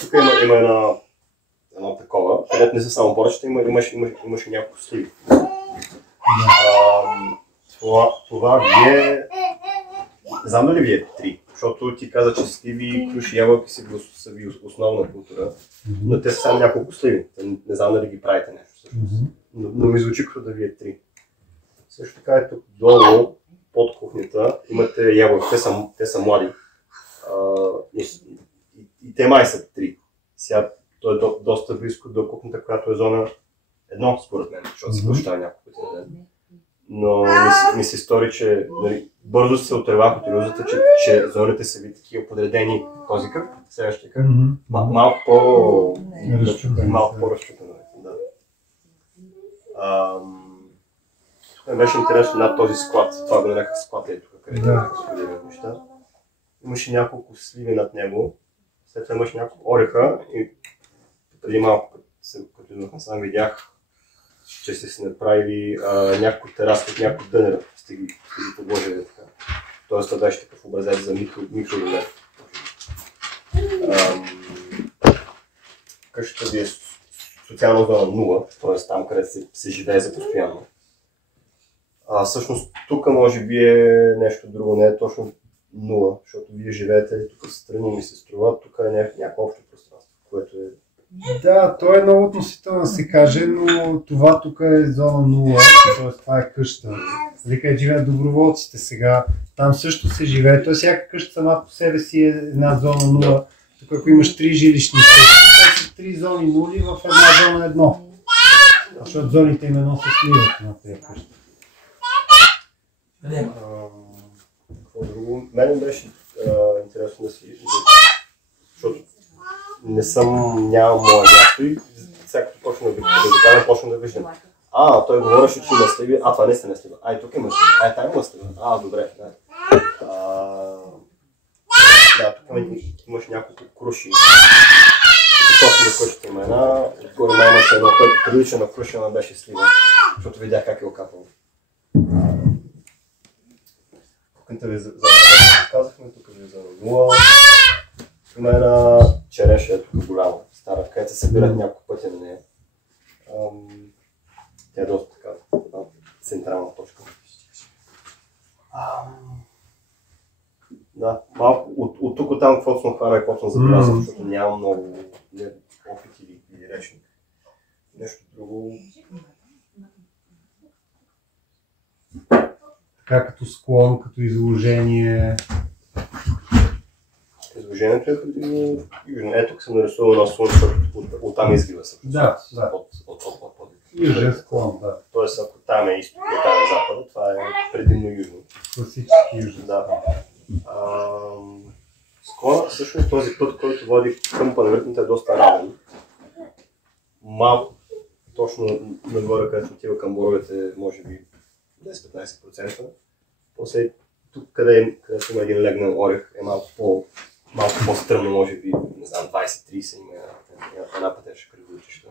Тук има едно такова, където не са само борчета, имаше няколко сливи. Това вие... Знам дали вие 3, защото ти каза, че сливи, круши, ябълки са ви основна култура, но те са само няколко сливи. Не знам дали ги правите нещо всъщност. Но ми звучи като да ви е 3. Също така е тук долу, под кухнята, имате ябълки, те са млади. И те май са 3. Сега той е доста близко до кухнята, която е зона 1 според мен, защото се посещава няколко пъти на ден. Но ми се стори, че бързо се отревах от илюзията, че зоните са ви такива подредени този кръг, следващия кръг. Малко по-разчупено. Тук ми беше интересно над този склад, това го нареках склад тук, където споделяме неща. Имаше няколко сливи над него, след това имаше няколко ореха и преди малко, като идвах насам, видях, че сте си направили някакво тераски от някакво дънера, сте ги подложили така. Тоест това беше такъв образец за микрорелеф. Къщата ви е социална зона 0, т.е. там, където се живее за постоянно. Всъщност тук може би е нещо друго, не е точно 0, защото вие живеете тук в страни ми се струва, тук е някакво общо пространство, което е Да, то е много относително да се каже, но това тук е зона 0, т.е. това е къща. Нали, където живеят доброволците сега, там също се живее. Т.е. всяка къща сама по себе си е една зона 0. Тук ако имаш 3 жилищни къщи, това са 3 зони 0 в една зона 1. Защото зоните именно се сливат на тези къщи. Какво друго? Мене беше интересно да си, защото нямам мое място и сега като почна да докарам, почна да виждам. Той говореше, че има сливи, това не сте слива. И тук има сливи, там има слива. Добре. Тук имаш няколко круши. Точно до къщата има една, отгоре имаше едно, което прилича на круши, но беше слива, защото видях как е окапал. Тук ви казахме, тук ви за 0. Има една череша, тук голяма, стара, където се събират няколко пъти на нея. Тя е доста така, централна точка. Да, малко от тук оттам каквото съм хвана и каквото съм забелязал, защото нямам много опит или речник. Нещо друго. Така като склон, като изложение. Изложението е предимно южно. Тук съм нарисувал на слънце, защото оттам изгива се. Да. От Южен склон, да. Тоест, ако там е изток и там е запад, това е предимно южно. Класически южен. Да. Склона, всъщност този път, който води към паневрътната е доста равен. Малко, точно нагоре, където отива към боровете, може би 10-15%. После тук, където има един легнал орех, е малко по-стръмно, може би, не знам, 20-30 има една пътеша кръговичеща.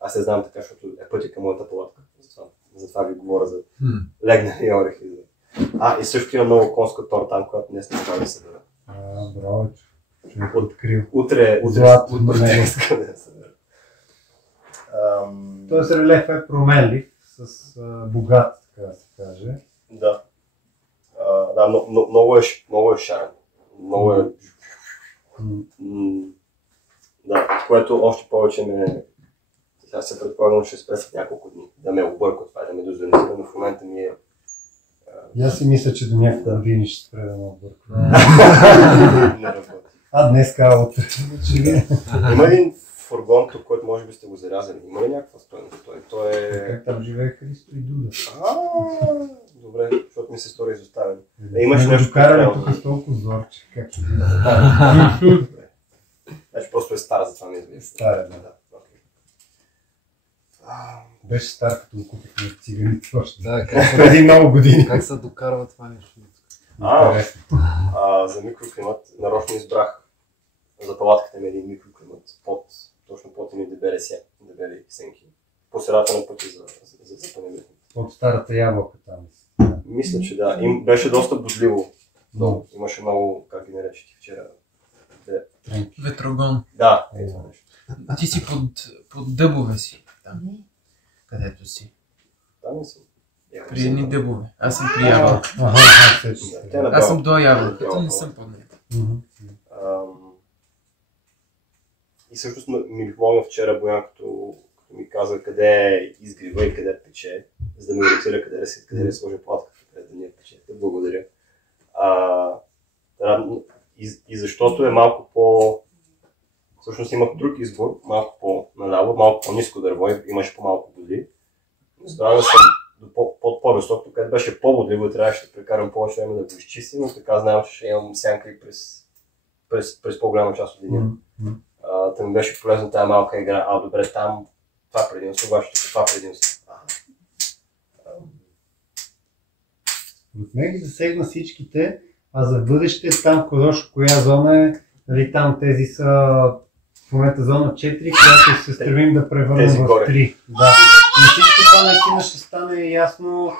Аз не знам така, защото е пътя към моята палатка. Затова ви говоря за легнали орехи. И също има много конска тор там, която днес не трябва да се събира. Браво, човек открил. Утре иска да се събира. Тоест релеф е променлив, с богат, така да се каже. Да. Много е шарен. Много е... Да, което още повече ме... Сега се предполагам, че ще спресат няколко дни. Да ме обърка това, да ме дозоризира, но в момента ми е... И аз си мисля, че до някакъв години ще спре да ме обърка. Не работи. Днеска утре. Има един фургон, тук, който може би сте го зарязали. Има ли някаква стойност? Той е... Как там живее Христо и Дуда? Добре, защото ми се стори изоставен. Имаш нещо докарали тук с толкова зорче. Как ще видя? Значи просто е стара, затова не изглежда. Стара, да. Беше стар, като го купихме в циганите още. Да, преди много години. Как се докарва това нещо? За микроклимат нарочно избрах за палатката ми един микроклимат точно под едни дебели сенки. По средата на пътя за паневрътните. От старата ябълка там. Мисля, че да. Беше доста бодливо. Имаше много, как ги нарече ти вчера? Ветрогон. Да, това нещо. Ти си под дъбове си. Там. Където си. Там не съм. При едни дъбове. Аз съм при ябълка. Аз съм до ябълката, не съм под нея. И всъщност ми помогна вчера Боян, като ми каза къде изгрива и къде пече, за да ми ориентира къде да сложа платката, къде да не пече. Благодаря. И защото е малко по... Всъщност имах друг избор, малко по-наляво, малко по-ниско дърво, имаше по-малко води. Избрал съм по-високо, където беше по-водливо и трябваше да прекарам повече време да го изчистим, но така знаем, че ще имам сянка и през по-голяма част от деня. Та ми беше полезно тази малка игра. Добре, там това предимство, обаче тук това предимство. От мен ги засегна всичките, а за бъдеще там коя зона е, нали, там тези са в момента зона 4, която се стремим да превърнем в 3. Да. И всичко това наистина ще стане ясно,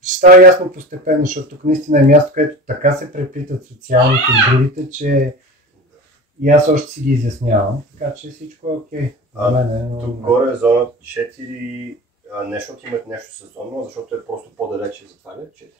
ще става ясно постепенно, защото тук наистина е място, където така се преплитат социалните и другите, че и аз още си ги изяснявам, така че всичко е окей. Тук горе е зона 4, не защото имат нещо сезонно, защото е просто по-далече за това ли? 4.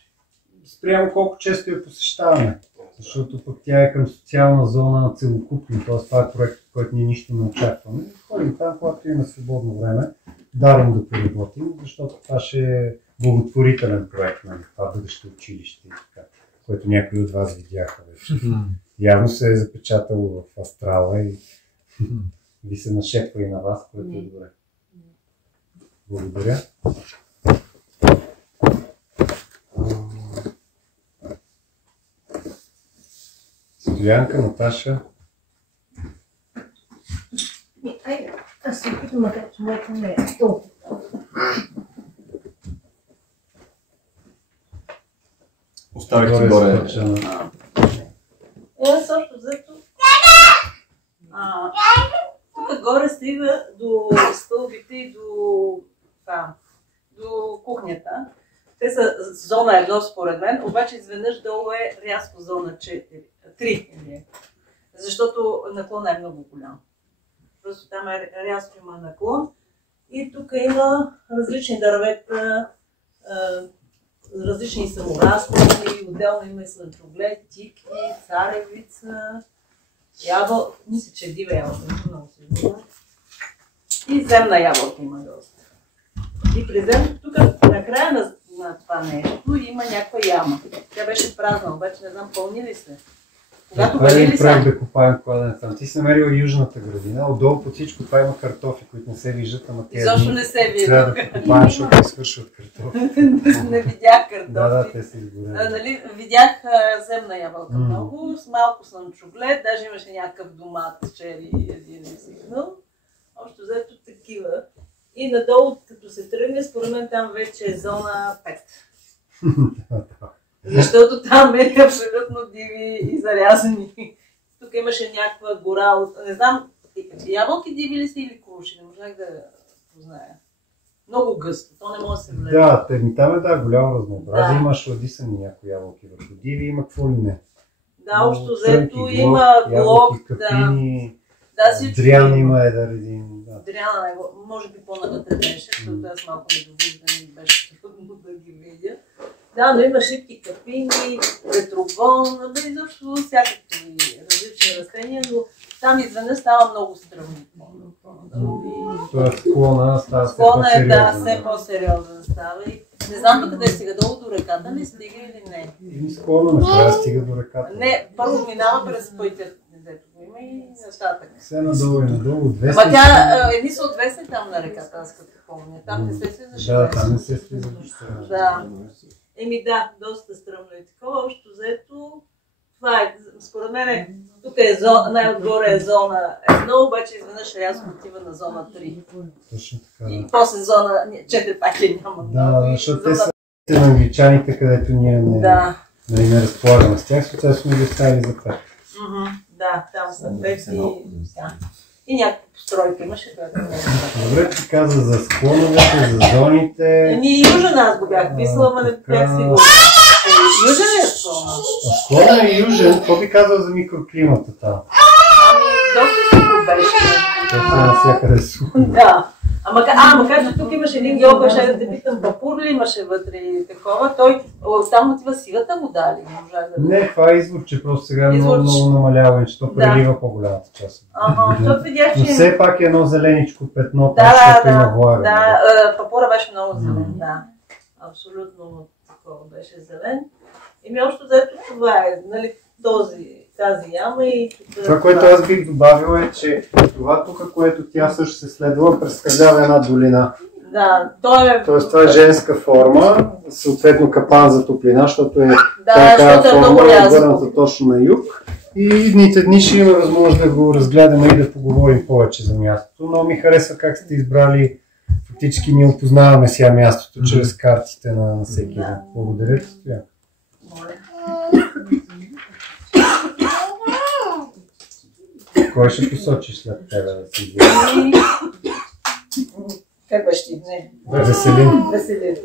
Спрямо колко често я посещаваме. Защото пък тя е към социална зона целокупно, т.е. това е проект, в който ние нищо не очакваме. Ходим там, когато имаме свободно време, даром да поработим, защото това ще е благотворителен проект на това бъдеще училище, което някои от вас видяха вече. Явно се е запечатало в астрала и ви се нашепва и на вас, което е добре. Благодаря. Стоянка, Наташа. Айде, аз се опитам, макар че моята не е толкова. Оставих ти горе. Аз също взето. Тук горе стига до стълбите и до кухнята. Те са зона 1 според мен, обаче изведнъж долу е рязко зона 3. Защото наклонът е много голям. Просто там рязко има наклон. И тук има различни дървета, различни саморастъци, отделно има и слънчоглед, тики, царевица, мисля, че е дива ябълка, много сигурно. И земна ябълка има доста. И при тук накрая на това нещо има някаква яма. Тя беше празна, обаче не знам пълни ли се. Когато бъде ли са? Да копаем кладен там. Ти си намерила южната градина, отдолу по всичко това има картофи, които не се виждат, ама тези изобщо не се виждат. Трябва да копаем, защото не свършват картофи. Не видях картофи. Да, те са изгорели. Видях земна ябълка много, с малко слънчоглед, даже имаше някакъв домат, чери един сигнал. Общо взето такива. И надолу, като се тръгне, според мен там вече е зона 5. Защото там е абсолютно диви и зарязани. Тук имаше някаква гора от... Не знам, ябълки диви ли са или круши, не можах да позная. Много гъсто, то не може да се влезе. Да, там е голямо разнообразие. Имаш ладисани някои ябълки върху диви, има какво ли не. Да, общо взето има глок, дрян има един. Дряна, може би по-навътре беше, защото аз малко недовиждан и беше трудно да ги видя. Да, но има шипки капини, ветровон, изобщо всякакви различни растения, но там изведнъж става много стръмно. Тоест склона става все по-сериозен. Склона по-сериозен. все по-сериозен става. Не знам до къде стига, долу до реката ли стига или не? Склона накрая стига до реката. Не, първо минава през пътя, дето го има и нататък. Все надолу и надолу, 200. Ма тя едни са отвесни там на реката, аз като помня. Там не се слизаше. Да, там не се слизаше. Да. Да, доста стръмно и такова. Общо взето, това е, според мен, тук е най-отгоре е зона 1, обаче изведнъж рязко отива на зона 3. Точно така. И после зона 4 пак няма. Да, защото те са на англичаните, където ние не разполагаме с тях, защото сме ги оставили за пет. Да, там са пети и някаква постройка имаше, която не е. Добре, ти каза за склоновете, за зоните. Южен аз го бях писала, ама не бях сигурна. Южен е склона. Склона е южен, какво би казал за микроклимата там? Доста сухо беше. Това е навсякъде сухо. Да. Макар че тук имаше един геолог, ще да те питам, папур ли имаше вътре и такова, той там отива сивата вода ли? Не, това е извор, че просто сега е много намалява, защото прелива по-голямата част. Защото видях, че... Но все пак е едно зеленичко петно, защото има влага. Да, папура беше много зелен, да. Абсолютно такова беше зелен. Общо взето това е, нали, тази яма и... Това, което аз бих добавил е, че това тук, което тя също се следва, представлява една долина. Да, Тоест това е женска форма, съответно капан за топлина, защото е такава форма, обърната точно на юг. И идните дни ще има възможност да го разгледаме и да поговорим повече за мястото, но ми харесва как сте избрали. Фактически ние опознаваме сега мястото чрез картите на всеки. Благодаря ти, Стоян. Кой ще посочиш след тебе да си изгледа? Как беше ти? Не. Веселин. Веселин.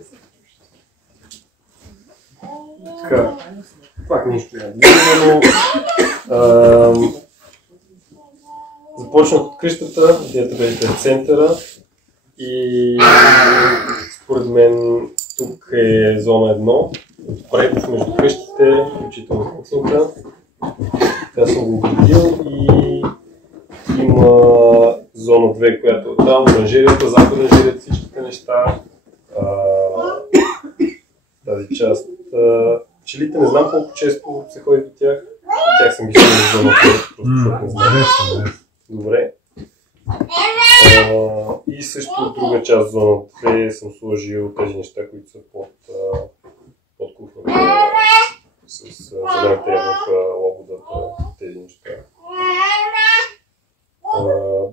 Така, пак нищо не но започнах от къщата, където беше центъра и според мен тук е зона 1, отпред между къщите, включително кухнята. Така съм го обредил и има зона 2, която е там, оранжерията, зад оранжерията, всичките неща. Тази част. Пчелите не знам колко често се ходи до тях. Тях съм ги сложил в зона 2, просто защото не знам. Добре. И също от друга част зона 2 съм сложил тези неща, които са под кухнята, с зелената ябълка, лободата, тези неща.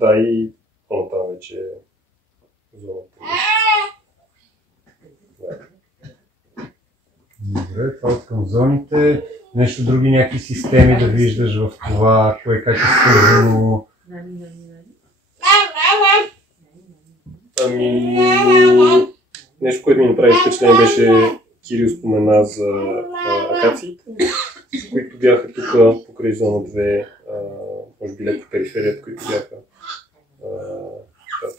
Да, и по-натам вече е зоната. Добре, това от към зоните. Нещо други някакви системи да виждаш в това, кое как е свързано? Нещо, което ми направи впечатление беше, Кирил спомена за акациите, които бяха тук покрай зона 2, може би леко периферията, които бяха.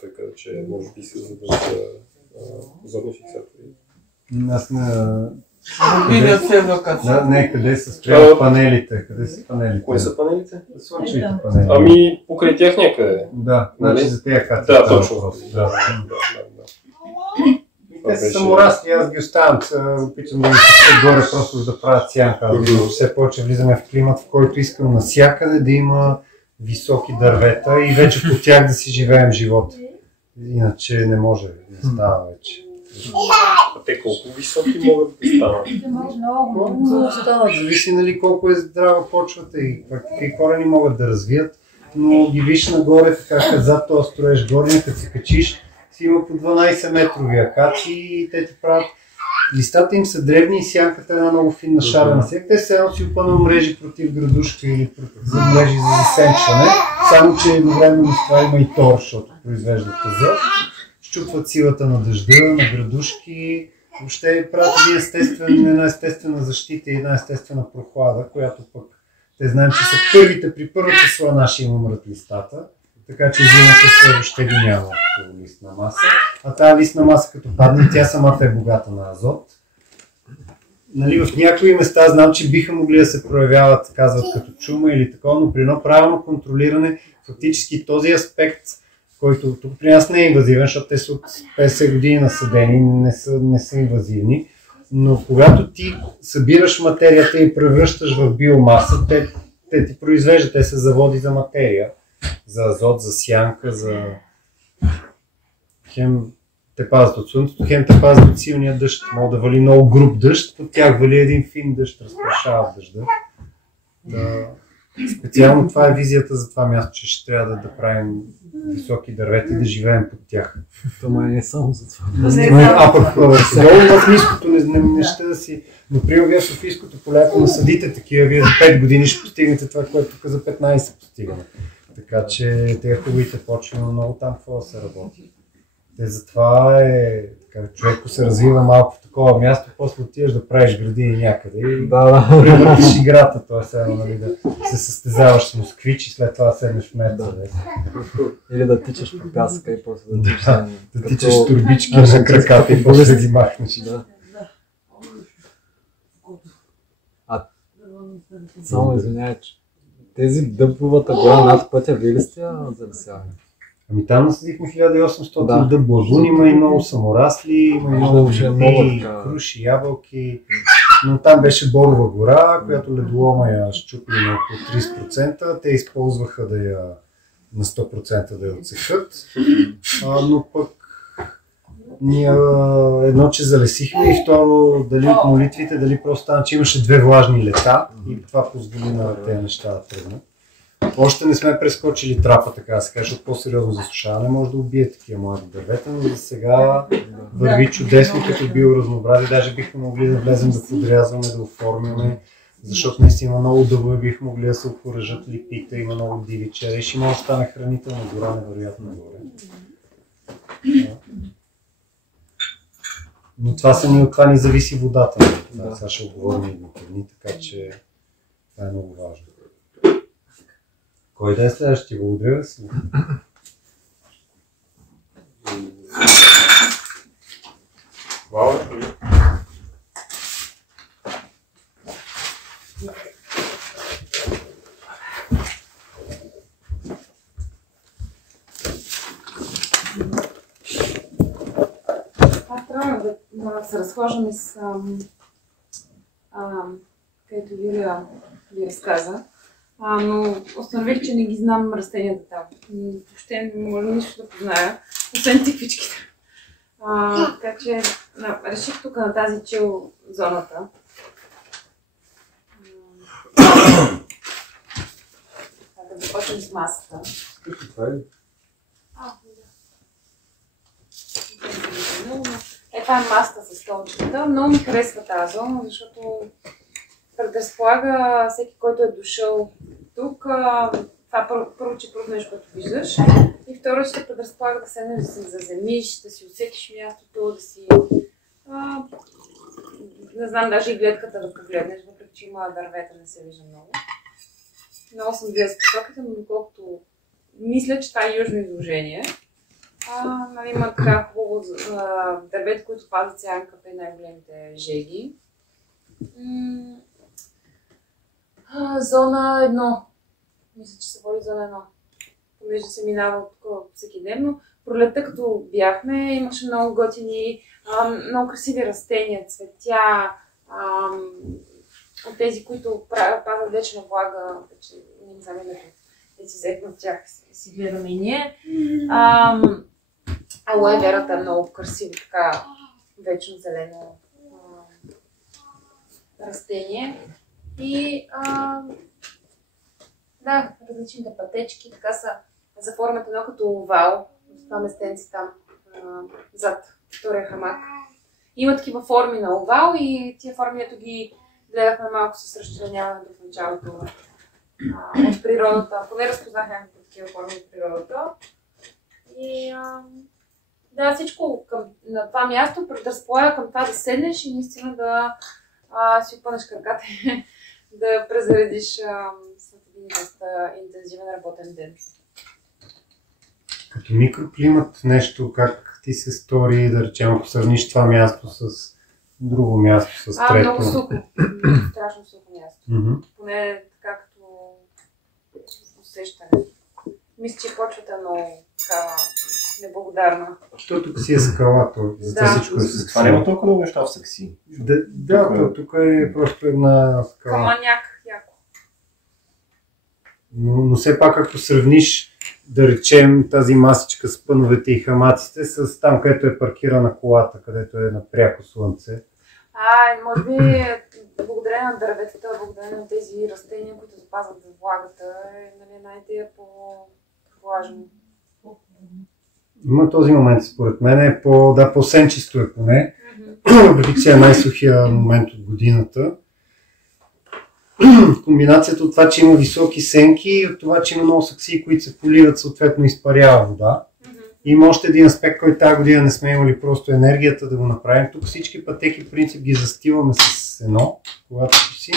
Той каза, че може би се задържа за позорни фиксатори. Аз не, къде са спрямо панелите? Къде са панелите? Кое са панелите? Слънчевите панели. Покрай тях някъде. Да, значи за тези акации. Да, точно. Те са саморасли, аз ги оставям, опитвам да ги пустя горе, просто да правят сянка. Все повече влизаме в климат, в който искам навсякъде да има високи дървета и вече по тях да си живеем живота. Иначе не може да става вече. А те колко високи могат да станат? Много да станат, зависи нали колко е здрава почвата и какви корени могат да развият, но ги виж нагоре, така зад този строеж горе, като се качиш, си има по 12 метрови акации и те ти правят. Листата им са древни и сянката е една много финна шарена сянка. Те се едно си опънал мрежи против градушка или за мрежи за засенчване, само че едновременно с това има и тор, защото произвеждат азот. Щупват силата на дъжда, на градушки, въобще правят една естествена защита и една естествена прохлада, която пък те знаем, че са първите, при първата слана ще им умрат листата, така че зимата въобще ги няма като листна маса. А тази листна маса като падне, тя самата е богата на азот. Нали, в някои места знам, че биха могли да се проявяват, казват като чума или такова, но при едно правилно контролиране, фактически този аспект, който тук при нас не е инвазивен, защото те са от 50 години насъдени, не са инвазивни, но когато ти събираш материята и превръщаш в биомаса, те ти произвеждат, те са заводи за материя, за азот, за сянка, за хем те пазят от слънцето, хем те пазят от силния дъжд. Мога да вали много груб дъжд, под тях вали един фин дъжд, разпрашава дъжда. Специално това е визията за това място, че ще трябва да правим високи дървета и да живеем под тях. Това не е само за това. А пък долу в ниското не ще да си... Например, вие в Софийското поле, ако насъдите такива, вие за 5 години ще постигнете това, което тук за 15 постигаме. Така че тези хубавите почви, но много там какво да се работи. Затова е така, човек, ако се развива малко в такова място, после отиваш да правиш градини някъде и превъртиш играта, т.е. нали, да се състезаваш с москвич и след това седнеш в метро. Или да тичаш по пясъка и после да тичаш с турбички на краката и после да ги махнеш. Само извинявай, че тези дъбовата гора над пътя, вие ли сте залесявани? Ами там насадихме 1800 дъбла. Има и много саморасли, има и много жени, круши, ябълки. Но там беше Борова гора, която ледолома я щупили на около 30%. Те използваха да я на 100% да я отсекат. Но пък ние едно, че залесихме и второ, дали от молитвите, дали просто стана, че имаше 2 влажни лета и това позволи на тези неща да тръгнат. Още не сме прескочили трапа, така да се каже, защото по-сериозно засушаване може да убие такива млади дървета, но за сега върви чудесно като биоразнообразие. Даже бихме могли да влезем да подрязваме, да оформяме, защото наистина има много дъбове, бихме могли да се окоръжат липите, има много диви череш и може да стане хранителна гора, невероятно горе. Но от това ни зависи водата. Сега ще отговорим едните дни, така че това е много важно. Кой да е следващия? Благодаря си. се разхождаме с където Юлия ви разказа, но установих, че не ги знам растенията там. Въобще не мога нищо да позная, освен тиквичките. Така че реших тук на тази чил зоната. Да започнем с масата. Това е масата с столчета. Много ми харесва тази зона, защото предразполага всеки, който е дошъл тук. Това първо, че първо нещо, което виждаш. И второ, че те предразполага да седнеш, да се заземиш, да си усетиш мястото, да си... не знам, даже и гледката да погледнеш, въпреки че има дървета, не се вижда много. Много съм била с посоката, но доколкото мисля, че това е южно изложение. Има така хубаво дървета, които пазят сянка при най-големите жеги. Зона 1. Мисля, че се води зона 1. Понеже се минава тук всеки ден. Пролетта, като бяхме, имаше много готини, много красиви растения, цветя, от тези, които пазят вечна влага, вече не знам името, да си взехме от тях, си гледаме и ние. Алоe верата е много красиво, така вечно зелено растение. И да, различните пътечки, така са заформят едно като овал, това местенци там зад втория хамак. Има такива форми на овал и тия форми, ето ги гледахме малко с разчленяване в началото от природата. Поне разпознах някакви такива форми от природата. И да, всичко на това място предразполага към това да седнеш и наистина да си опънеш краката и да презаредиш след един доста интензивен работен ден. Като микроклимат нещо, как ти се стори, да речем, ако сравниш това място с друго място, с трето? Много сухо. Страшно сухо място. Поне така като усещане. Мисля, че почвата е много така неблагодарна. Защото тук си е скала, всичко е с това няма толкова много неща в Сакси. Да, тук е просто една скала. Камъняк, яко. Но все пак, ако сравниш, да речем, тази масичка с пъновете и хамаците с там, където е паркирана колата, където е на пряко слънце. Може би благодарение на дърветата, благодарение на тези растения, които запазват влагата, е една идея по-влажно. Има този момент, според мен, е по-сенчисто е поне, въпреки че е най-сухия момент от годината. Комбинацията от това, че има високи сенки и от това, че има много саксии, които се поливат, съответно изпарява вода. Има още един аспект, който тази година не сме имали просто енергията да го направим. Тук всички пътеки в принцип ги застиваме с едно, когато си.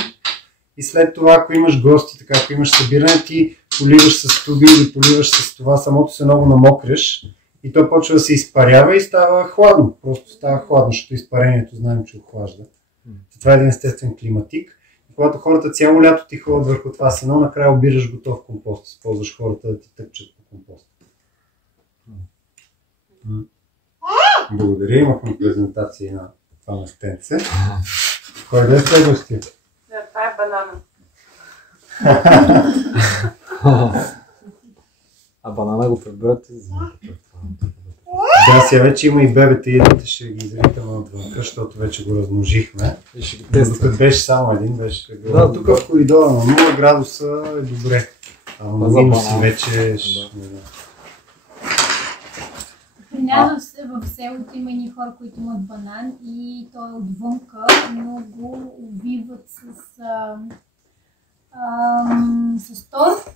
И след това, ако имаш гости, така, ако имаш събиране, ти поливаш с туби или поливаш с това, самото се много намокреш и то почва да се изпарява и става хладно. Просто става хладно, защото изпарението знаем, че охлажда. Това е един естествен климатик. И когато хората цяло лято ти ходят върху това сено, накрая обираш готов компост. Използваш хората да ти тъпчат по компост. Благодаря, имахме презентации на това местенце. Кой да е следващия? Това е банана. А банана го прибирате за... Да, сега вече има и бебета и едните ще ги изритаме отвънка, защото вече го размножихме. И ще ги тестваме. Докато беше само един, беше... Да, тук в коридора на 0 градуса е добре. Ама на минуси вече... При нас в селото има и хора, които имат банан и той е отвънка, но го увиват с тор.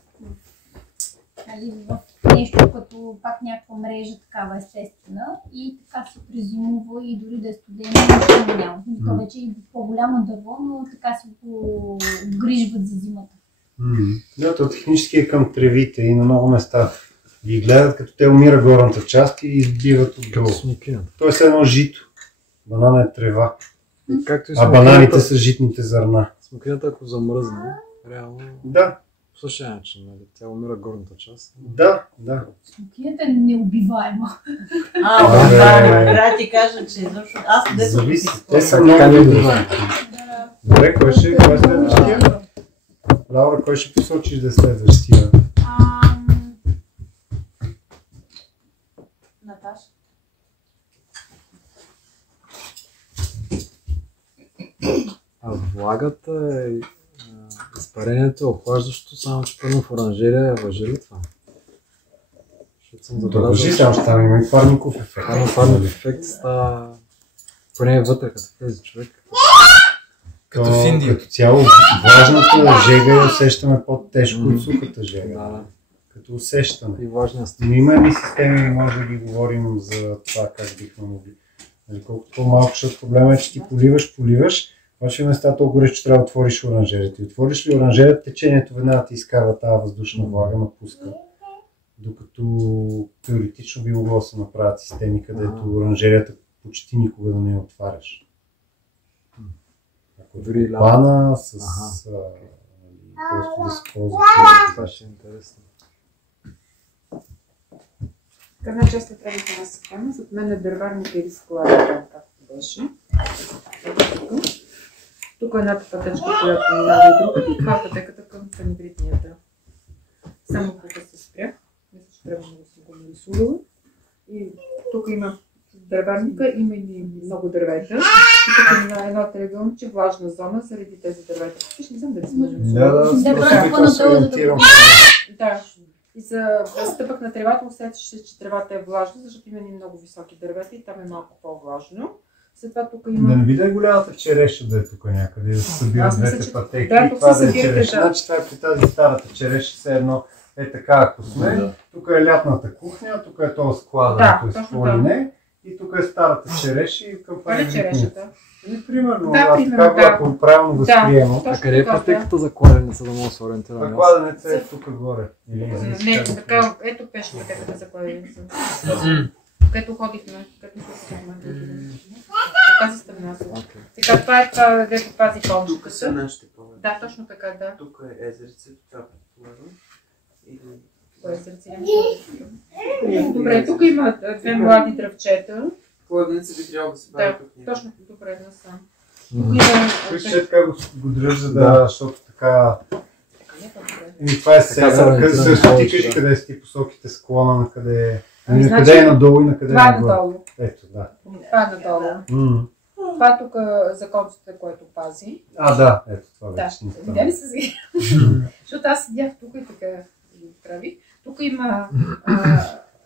В нещо като пак някаква мрежа, такава естествена, и така се презимува и дори да е студено, нищо няма. То вече е по-голямо дърво, но така се го грижват за зимата. Да, то технически е към тревите и на много места ги гледат, като те умира горната част и избиват отдолу. Тоест е едно жито. Банана е трева. А бананите са житните зърна. Смокината ако замръзне, реално... Да. по същия начин, нали? Тя умира горната част. Да. Смокинята е неубиваема. Трябва да ти кажа, че изобщо аз не съм. Зависи. Те са много видови. Добре, кой е следващия? Лаура, кой ще посочиш да е следващия? Наташа. Влагата и изпарението е охлаждащо, само че първо в оранжерия въжи ли това? Защото съм забелязал. Въжи, само ще там има и парников ефект. Парников ефект става поне вътре, като тези човек. Като в Индия. Като цяло влажната жега я усещаме по-тежко от сухата жега. Като усещане. И влажния стъп. Но има едни системи, може да ги говорим за това как бихме могли. Колкото по-малко, защото проблема е, че ти поливаш, обаче не става толкова горещо, че трябва да отвориш оранжерията. И отвориш ли оранжерията, течението веднага ти изкарва тази въздушна влага, напуска. Докато теоретично би могло да се направят системи, където оранжерията почти никога да не я отваряш. Ако е пана с... просто да се ползва. Това ще е интересно. Една част е трябва да се храна. Зад мен е дърварника или склада, както беше. Тук е едната пътечка, която минава и другата, и това е пътеката към фенибритнията. Само тук се спрях. Мисля, че трябва да съм го нарисувала. И тук има дърварника, има и много дървета. И тук има едно триъгълниче, влажна зона заради тези дървета. Виж, не знам дали се можем да Да. И за стъпък на тревата усетиш, че тревата е влажна, защото има много високи дървета и там е малко по-влажно. След това тук има... Да не видя голямата череша да е тук някъде, да се събират двете пътеки да, и това да е череша. Значи това е при тази старата череша, все едно е така, ако сме. Тук е лятната кухня, тук е този складането с полине и тук е старата череша и към черешата. Примерно, аз така ако правилно възприемам. А къде е пътеката за кладенеца, да мога да се ориентирам? За кладенеца е тук горе. Не, така, ето беше пътеката за кладенеца. Където ходихме, тази страна. Сега това е това, дето пази кончката. Тук са нашите повече. Да, точно така, да. Тук е езерцето, това предполагам. Кое е езерце? Добре, тук има две млади дръвчета. Кладенеца би трябвало да се прави тук. Да, точно добре, насам. Виж, че така го държа, защото така... И това е север, също ти кажи къде са ти посоките, склона, на къде е... Къде е надолу и на къде е нагоре? Това е надолу. Ето, да. Това е надолу. Това е тук законците, което пази. Да, ето това вече. Видя ли се сега? Защото аз седях тук и така ги правих. Тук има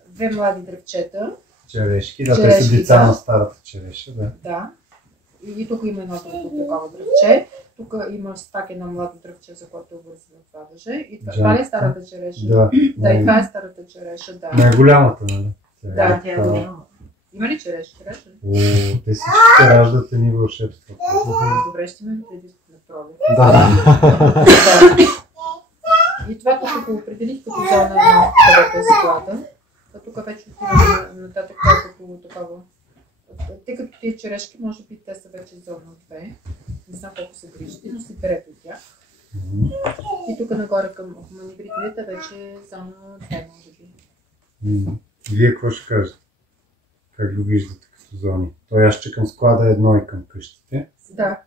две млади дръвчета. Черешки, да, те са деца на старата череша, да. Да. И тук има едно такова дръвче. Тук има пак едно младо дръвче, за което е обвързано това въже. И това ли е старата череша? Да. Да, и това е старата череша, да. Най-голямата, нали? Да, тя е голяма. Има ли череша? Те всички се раждат едни вълшебства. Добре, ще ме видите на проби. Да. И това тук го определих като зона на където е склада. Тук вече отиваме нататък като такова. Тъй като тия черешки, може би те са вече зона 2. Не знам колко се грижите, но си берете от тях. И тук нагоре към манибритните вече е зона 2, може би. Вие какво ще кажете? Как го виждате като зони? Той аз че към склада е едно и към къщите. Да.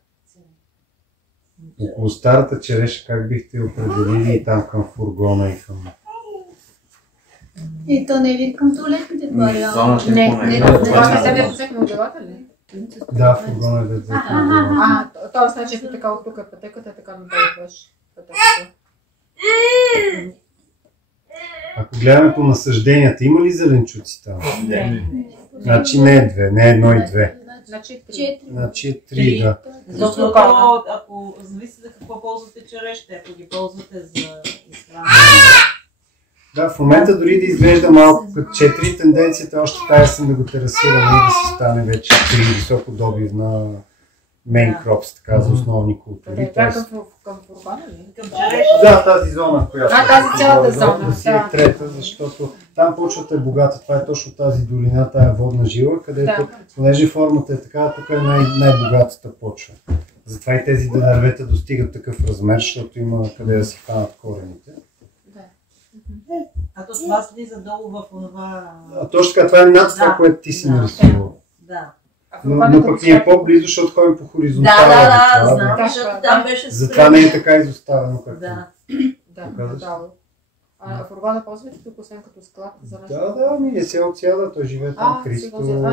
Около старата череша как бихте определили и там към фургона и към... И то не е към туалетките, това реално. Не, това бе посекна от делата ли? Да, фургона е да взете на делата. Това значи, ето така от тук е пътеката, така надолу беше пътеката. Ако гледаме по насъжденията, има ли зеленчуци там? Не. Значи не е две, не е едно и две. Значи 4. Значи е 3, да. Защото ако зависи за какво ползвате черешите, ако ги ползвате за изхранване. Да, в момента дори да изглежда малко като 4, тенденцията е още тая съм да го терасираме и да си стане вече 3 високодобивна main crops, така за основни култури. Това е към фургона ли? Към черешите? Да, тази зона, която тази цялата зона, да си е трета, защото там почвата е богата, това е точно тази долина, тая водна жила, където, понеже формата е така, тук е най-богатата почва. Затова и тези дървета достигат такъв размер, защото има къде да си хванат корените. А то това слиза долу в това... Точно така, това е над това, което ти си нарисувал. Да. Но пък ни е по-близо, защото ходим по хоризонтала. Да, знам, защото там беше... Затова не е така изоставено, както казваш. А в Урбана ползвате тук, освен като склад за нещо? Да, ми е се отсяда, той живее там, Христо. Той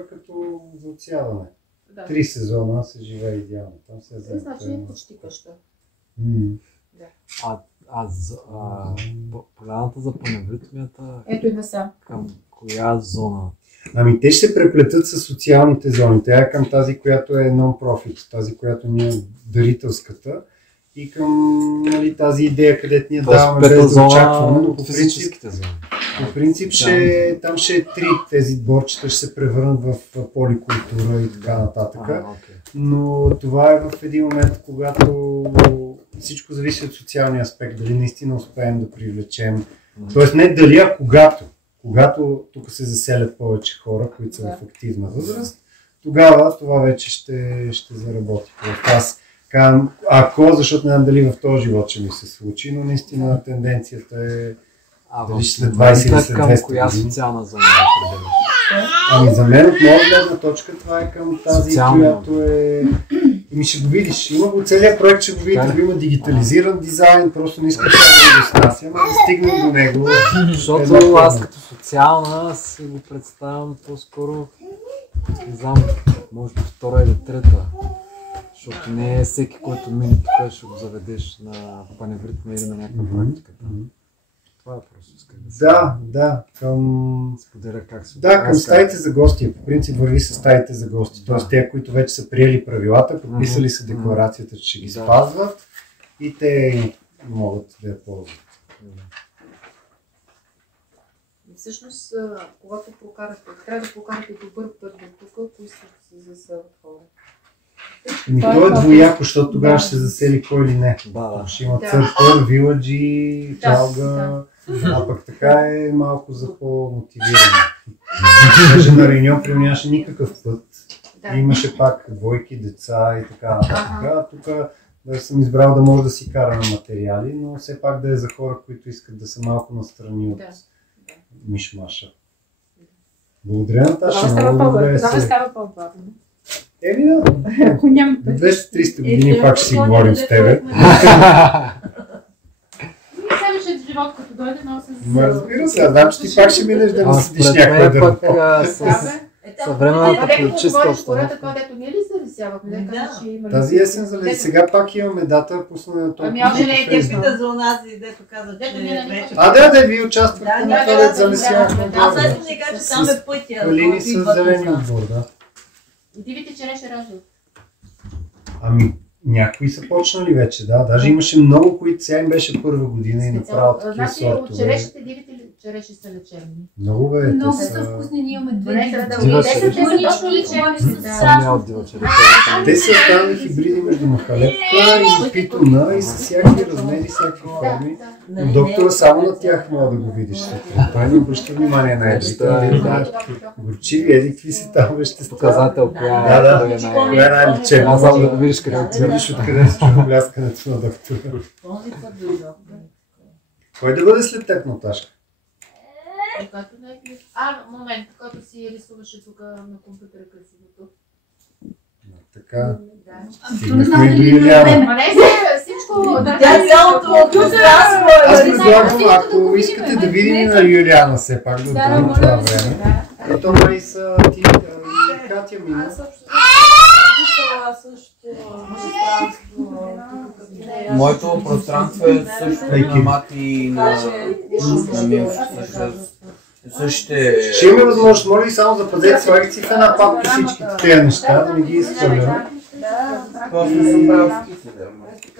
е като за отсядане. 3 сезона се живее идеално. Там се значи е почти къща. Поляната за паневритмията ето и насам. Към коя зона? Ами те ще се преплетат с социалните зони. Тя е към тази, която е нон-профит, тази, която ни е дарителската и към тази идея, където ние даваме без да очакваме, но по принцип там ще е 3 тези борчета, ще се превърнат в поликултура и така нататък. Но това е в един момент, когато всичко зависи от социалния аспект, дали наистина успеем да привлечем. Тоест не дали, а когато тук се заселят повече хора, които са в активна възраст, тогава това вече ще заработи. Аз казвам, защото не знам дали в този живот ще ми се случи, но наистина тенденцията е дали след 20 или след 200 години. Коя социална зона е определена? Ами за мен от моя гледна точка това е към тази, която е... Ами ще го видиш, има го целият проект, ще го видите, има дигитализиран дизайн, просто не искам да го снасям, да стигнем до него. Защото аз като социална си го представям по-скоро, не знам, може би втора или трета. Защото не е всеки, който мине тук, ще го заведеш на паневритма или на някаква практика. Това е просто искам да към... Споделя как се... Да, към стаите за гости. По принцип върви с стаите за гости. Тоест те, които вече са приели правилата, подписали са декларацията, че ще ги спазват и те могат да я ползват. Всъщност, когато прокарате, трябва да прокарате добър път до тук, кои се заселват хора. То е двояко, защото тогава ще се засели кой или не. Ще има църква, виладжи, чалга, а пък така е малко за по-мотивиране. Даже на Рейньон при нямаше никакъв път. Имаше пак двойки, деца и така нататък. Тук да съм избрал да може да си караме материали, но все пак да е за хора, които искат да са малко настрани от мишмаша. Благодаря, Наташа. Това става по-бавно. Да. 200-300 години пак ще си говорим с тебе. Следващият живот, като дойде, но се разбира се, знам, че ти пак ще минеш да не седиш някой дърво. Съвременната политическа обстановка. Това, дето ние ли зарисявахме? Тази есен залези. Сега пак имаме дата, пусна на това. Ами още не е пита за онази, дето каза, че вече... Да, вие участвахте на това, дето залесявахме. Аз не кажа, че там е пътя. Калини с зелени отбор, да. И дивите череши раждат. Ами, някои са почнали вече, да. Даже имаше много, които сега им беше първа година и направо такива сортове. Значи от черешите дивите ли череши са лечебни? Много бе. Много са вкусни, ние имаме две. Дива Те са тонично лечебни с Те са станали хибриди между махалепка и питона и с всякакви размери, всякакви форми. Доктора само на тях мога да го видиш. Той не обръща внимание на едите. Горчиви, едикви си там вещества. Показател, коя е най-лечебна. Аз само да го видиш къде видиш откъде се чува бляскането на доктора. Кой да бъде след теб, Наташка? Момент, когато си рисуваше тук на компютъра красивото. Така. Стигнахме и до Юлиана. Всичко... Аз предлагам, ако искате да видим на Юлиана все пак до това време. Ето май са ти и Катя мина. Моето пространство е също на Мати на Милчо. Ще имаме възможност, моля ви само запазете, слагайте си в една папка всичките тези неща, да не ги изхвърляме.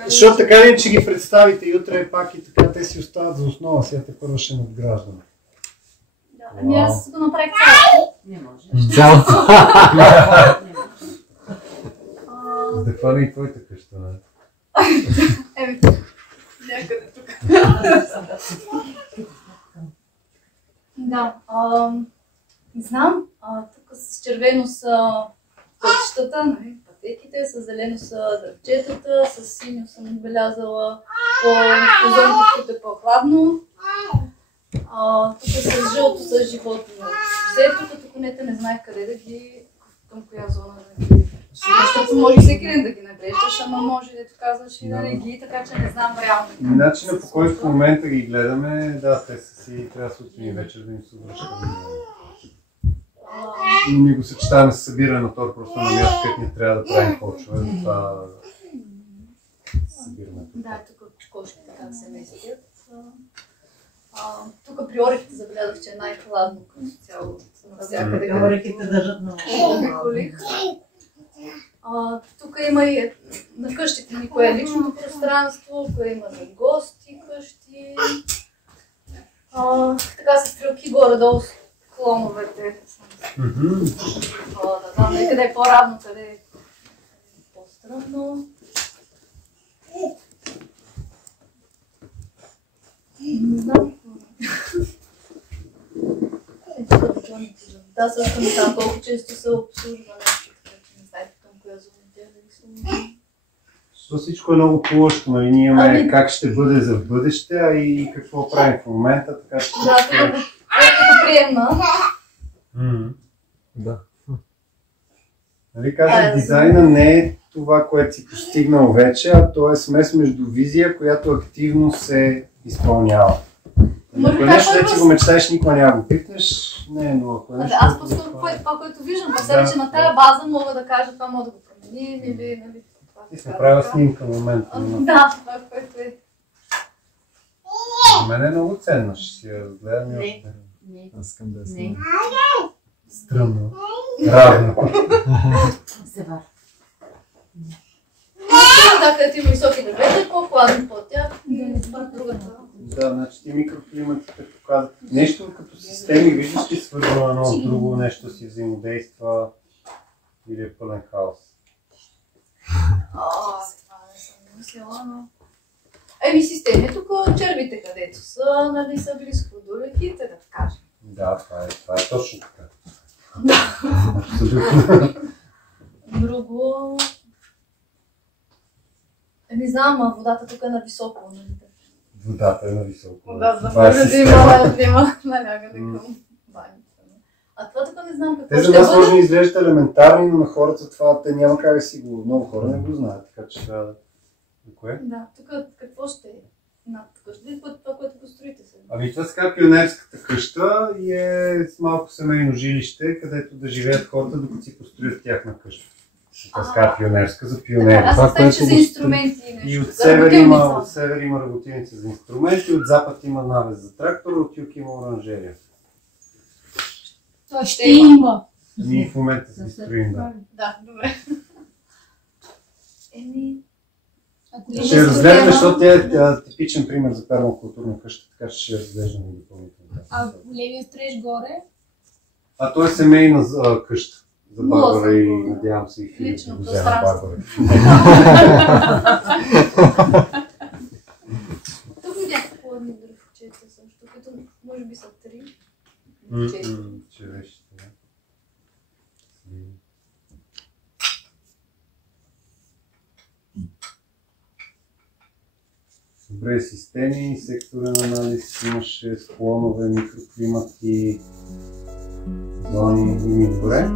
Защото така ли, че ги представите и утре пак и така, те си остават за основа, сега те първо ще надграждаме. Ами аз го направих цялото. Не може. За да хвана и твоята къща, не? Някъде тук. Да, не знам, тук с червено са пътищата, пътеките, с зелено са дръвчетата, с синьо съм отбелязала по зоните, които е по-хладно. Тук с жълто са животни от взето, като конете не знаех къде да ги, към коя зона да ги. Защото може всеки ден да ги наглеждаш, ама може, дето казваш, и да не ги, така че не знам реално. Начинът, по който в момента ги гледаме, да, те са си, трябва сутрин и вечер да им се обръщат. Ние го съчетаваме с събиране на тор, просто на място, където ни трябва да правим почва, това събираме. Да, тук кошките как се местят. Тук при орехите забелязах, че е най-хладно като цяло. Навсякъде. Орехите държат много. Тук има и на къщите ни, кое е личното пространство, кое има за гости къщи. Така се стрелки горе-долу с клоновете. Да знам къде е по-равно, къде е по-стръмно. Не знам. Да, също не знам колко често се обслужва нещо, така че не знаете към коя зона тя да рисуваме. То всичко е много площо, нали? Ние имаме как ще бъде за в бъдеще, а и какво правим в момента, така че... Да, това е като приемна. Да. Нали казах, дизайна не е това, което си постигнал вече, а то е смес между визия, която активно се изпълнява. Ако нещо да си го мечтаеш, никога няма го пипнеш, не е, но ако нещо... Аз по-скоро това, което виждам по себе, че на тази база мога да кажа, това мога да го променим или... Ти си направила снимка в момента. Да, това, което е. За мен е много ценна, ще си я разгледам и още. Аз искам да я снимам. Стръмно. Равно. Севар. Да, където има високи дървета, по-хладно по-тях. Да, значи ти микроклиматите показват. Нещо като системи, виждаш ли свързано едно от друго, нещо си взаимодейства или е пълен хаос? Това не съм мислила, но... Системи тук червите, където са, нали, са близко до леките, да кажем. Да, това е точно така. Друго... Не знам, а водата тук е на високо, нали? Водата е на високо. Да, да има налягане към баните. А това тук не знам какво те за нас може да изглеждат елементарни, но на хората това те няма как да си го... Много хора не го знаят, така че трябва да... Кое? Да, тук какво ще е над къщата, това, което построите се. Това сега пионерската къща и е с малко семейно жилище, където да живеят хората, докато си построят тяхна къща. Това сега пионерска за пионери. Аз представям, че за инструменти и нещо. И от север има работилница за инструменти, от запад има навес за трактор, от юг има оранжерия. Това ще има. Ние в момента се строим, да. Да, добре. Ще я разгледаме, защото тя е типичен пример за пермакултурна къща, така че ще я разглеждаме допълнително. А големия строеж горе? Това е семейна къща за Барбара и надявам се и Филип да го взема Барбара. Тук видях хладни дръвчета също, като може би са 3. Черешите, да. Добре, системи, секторен анализ, имаше склонове, микроклимати, зони и добре.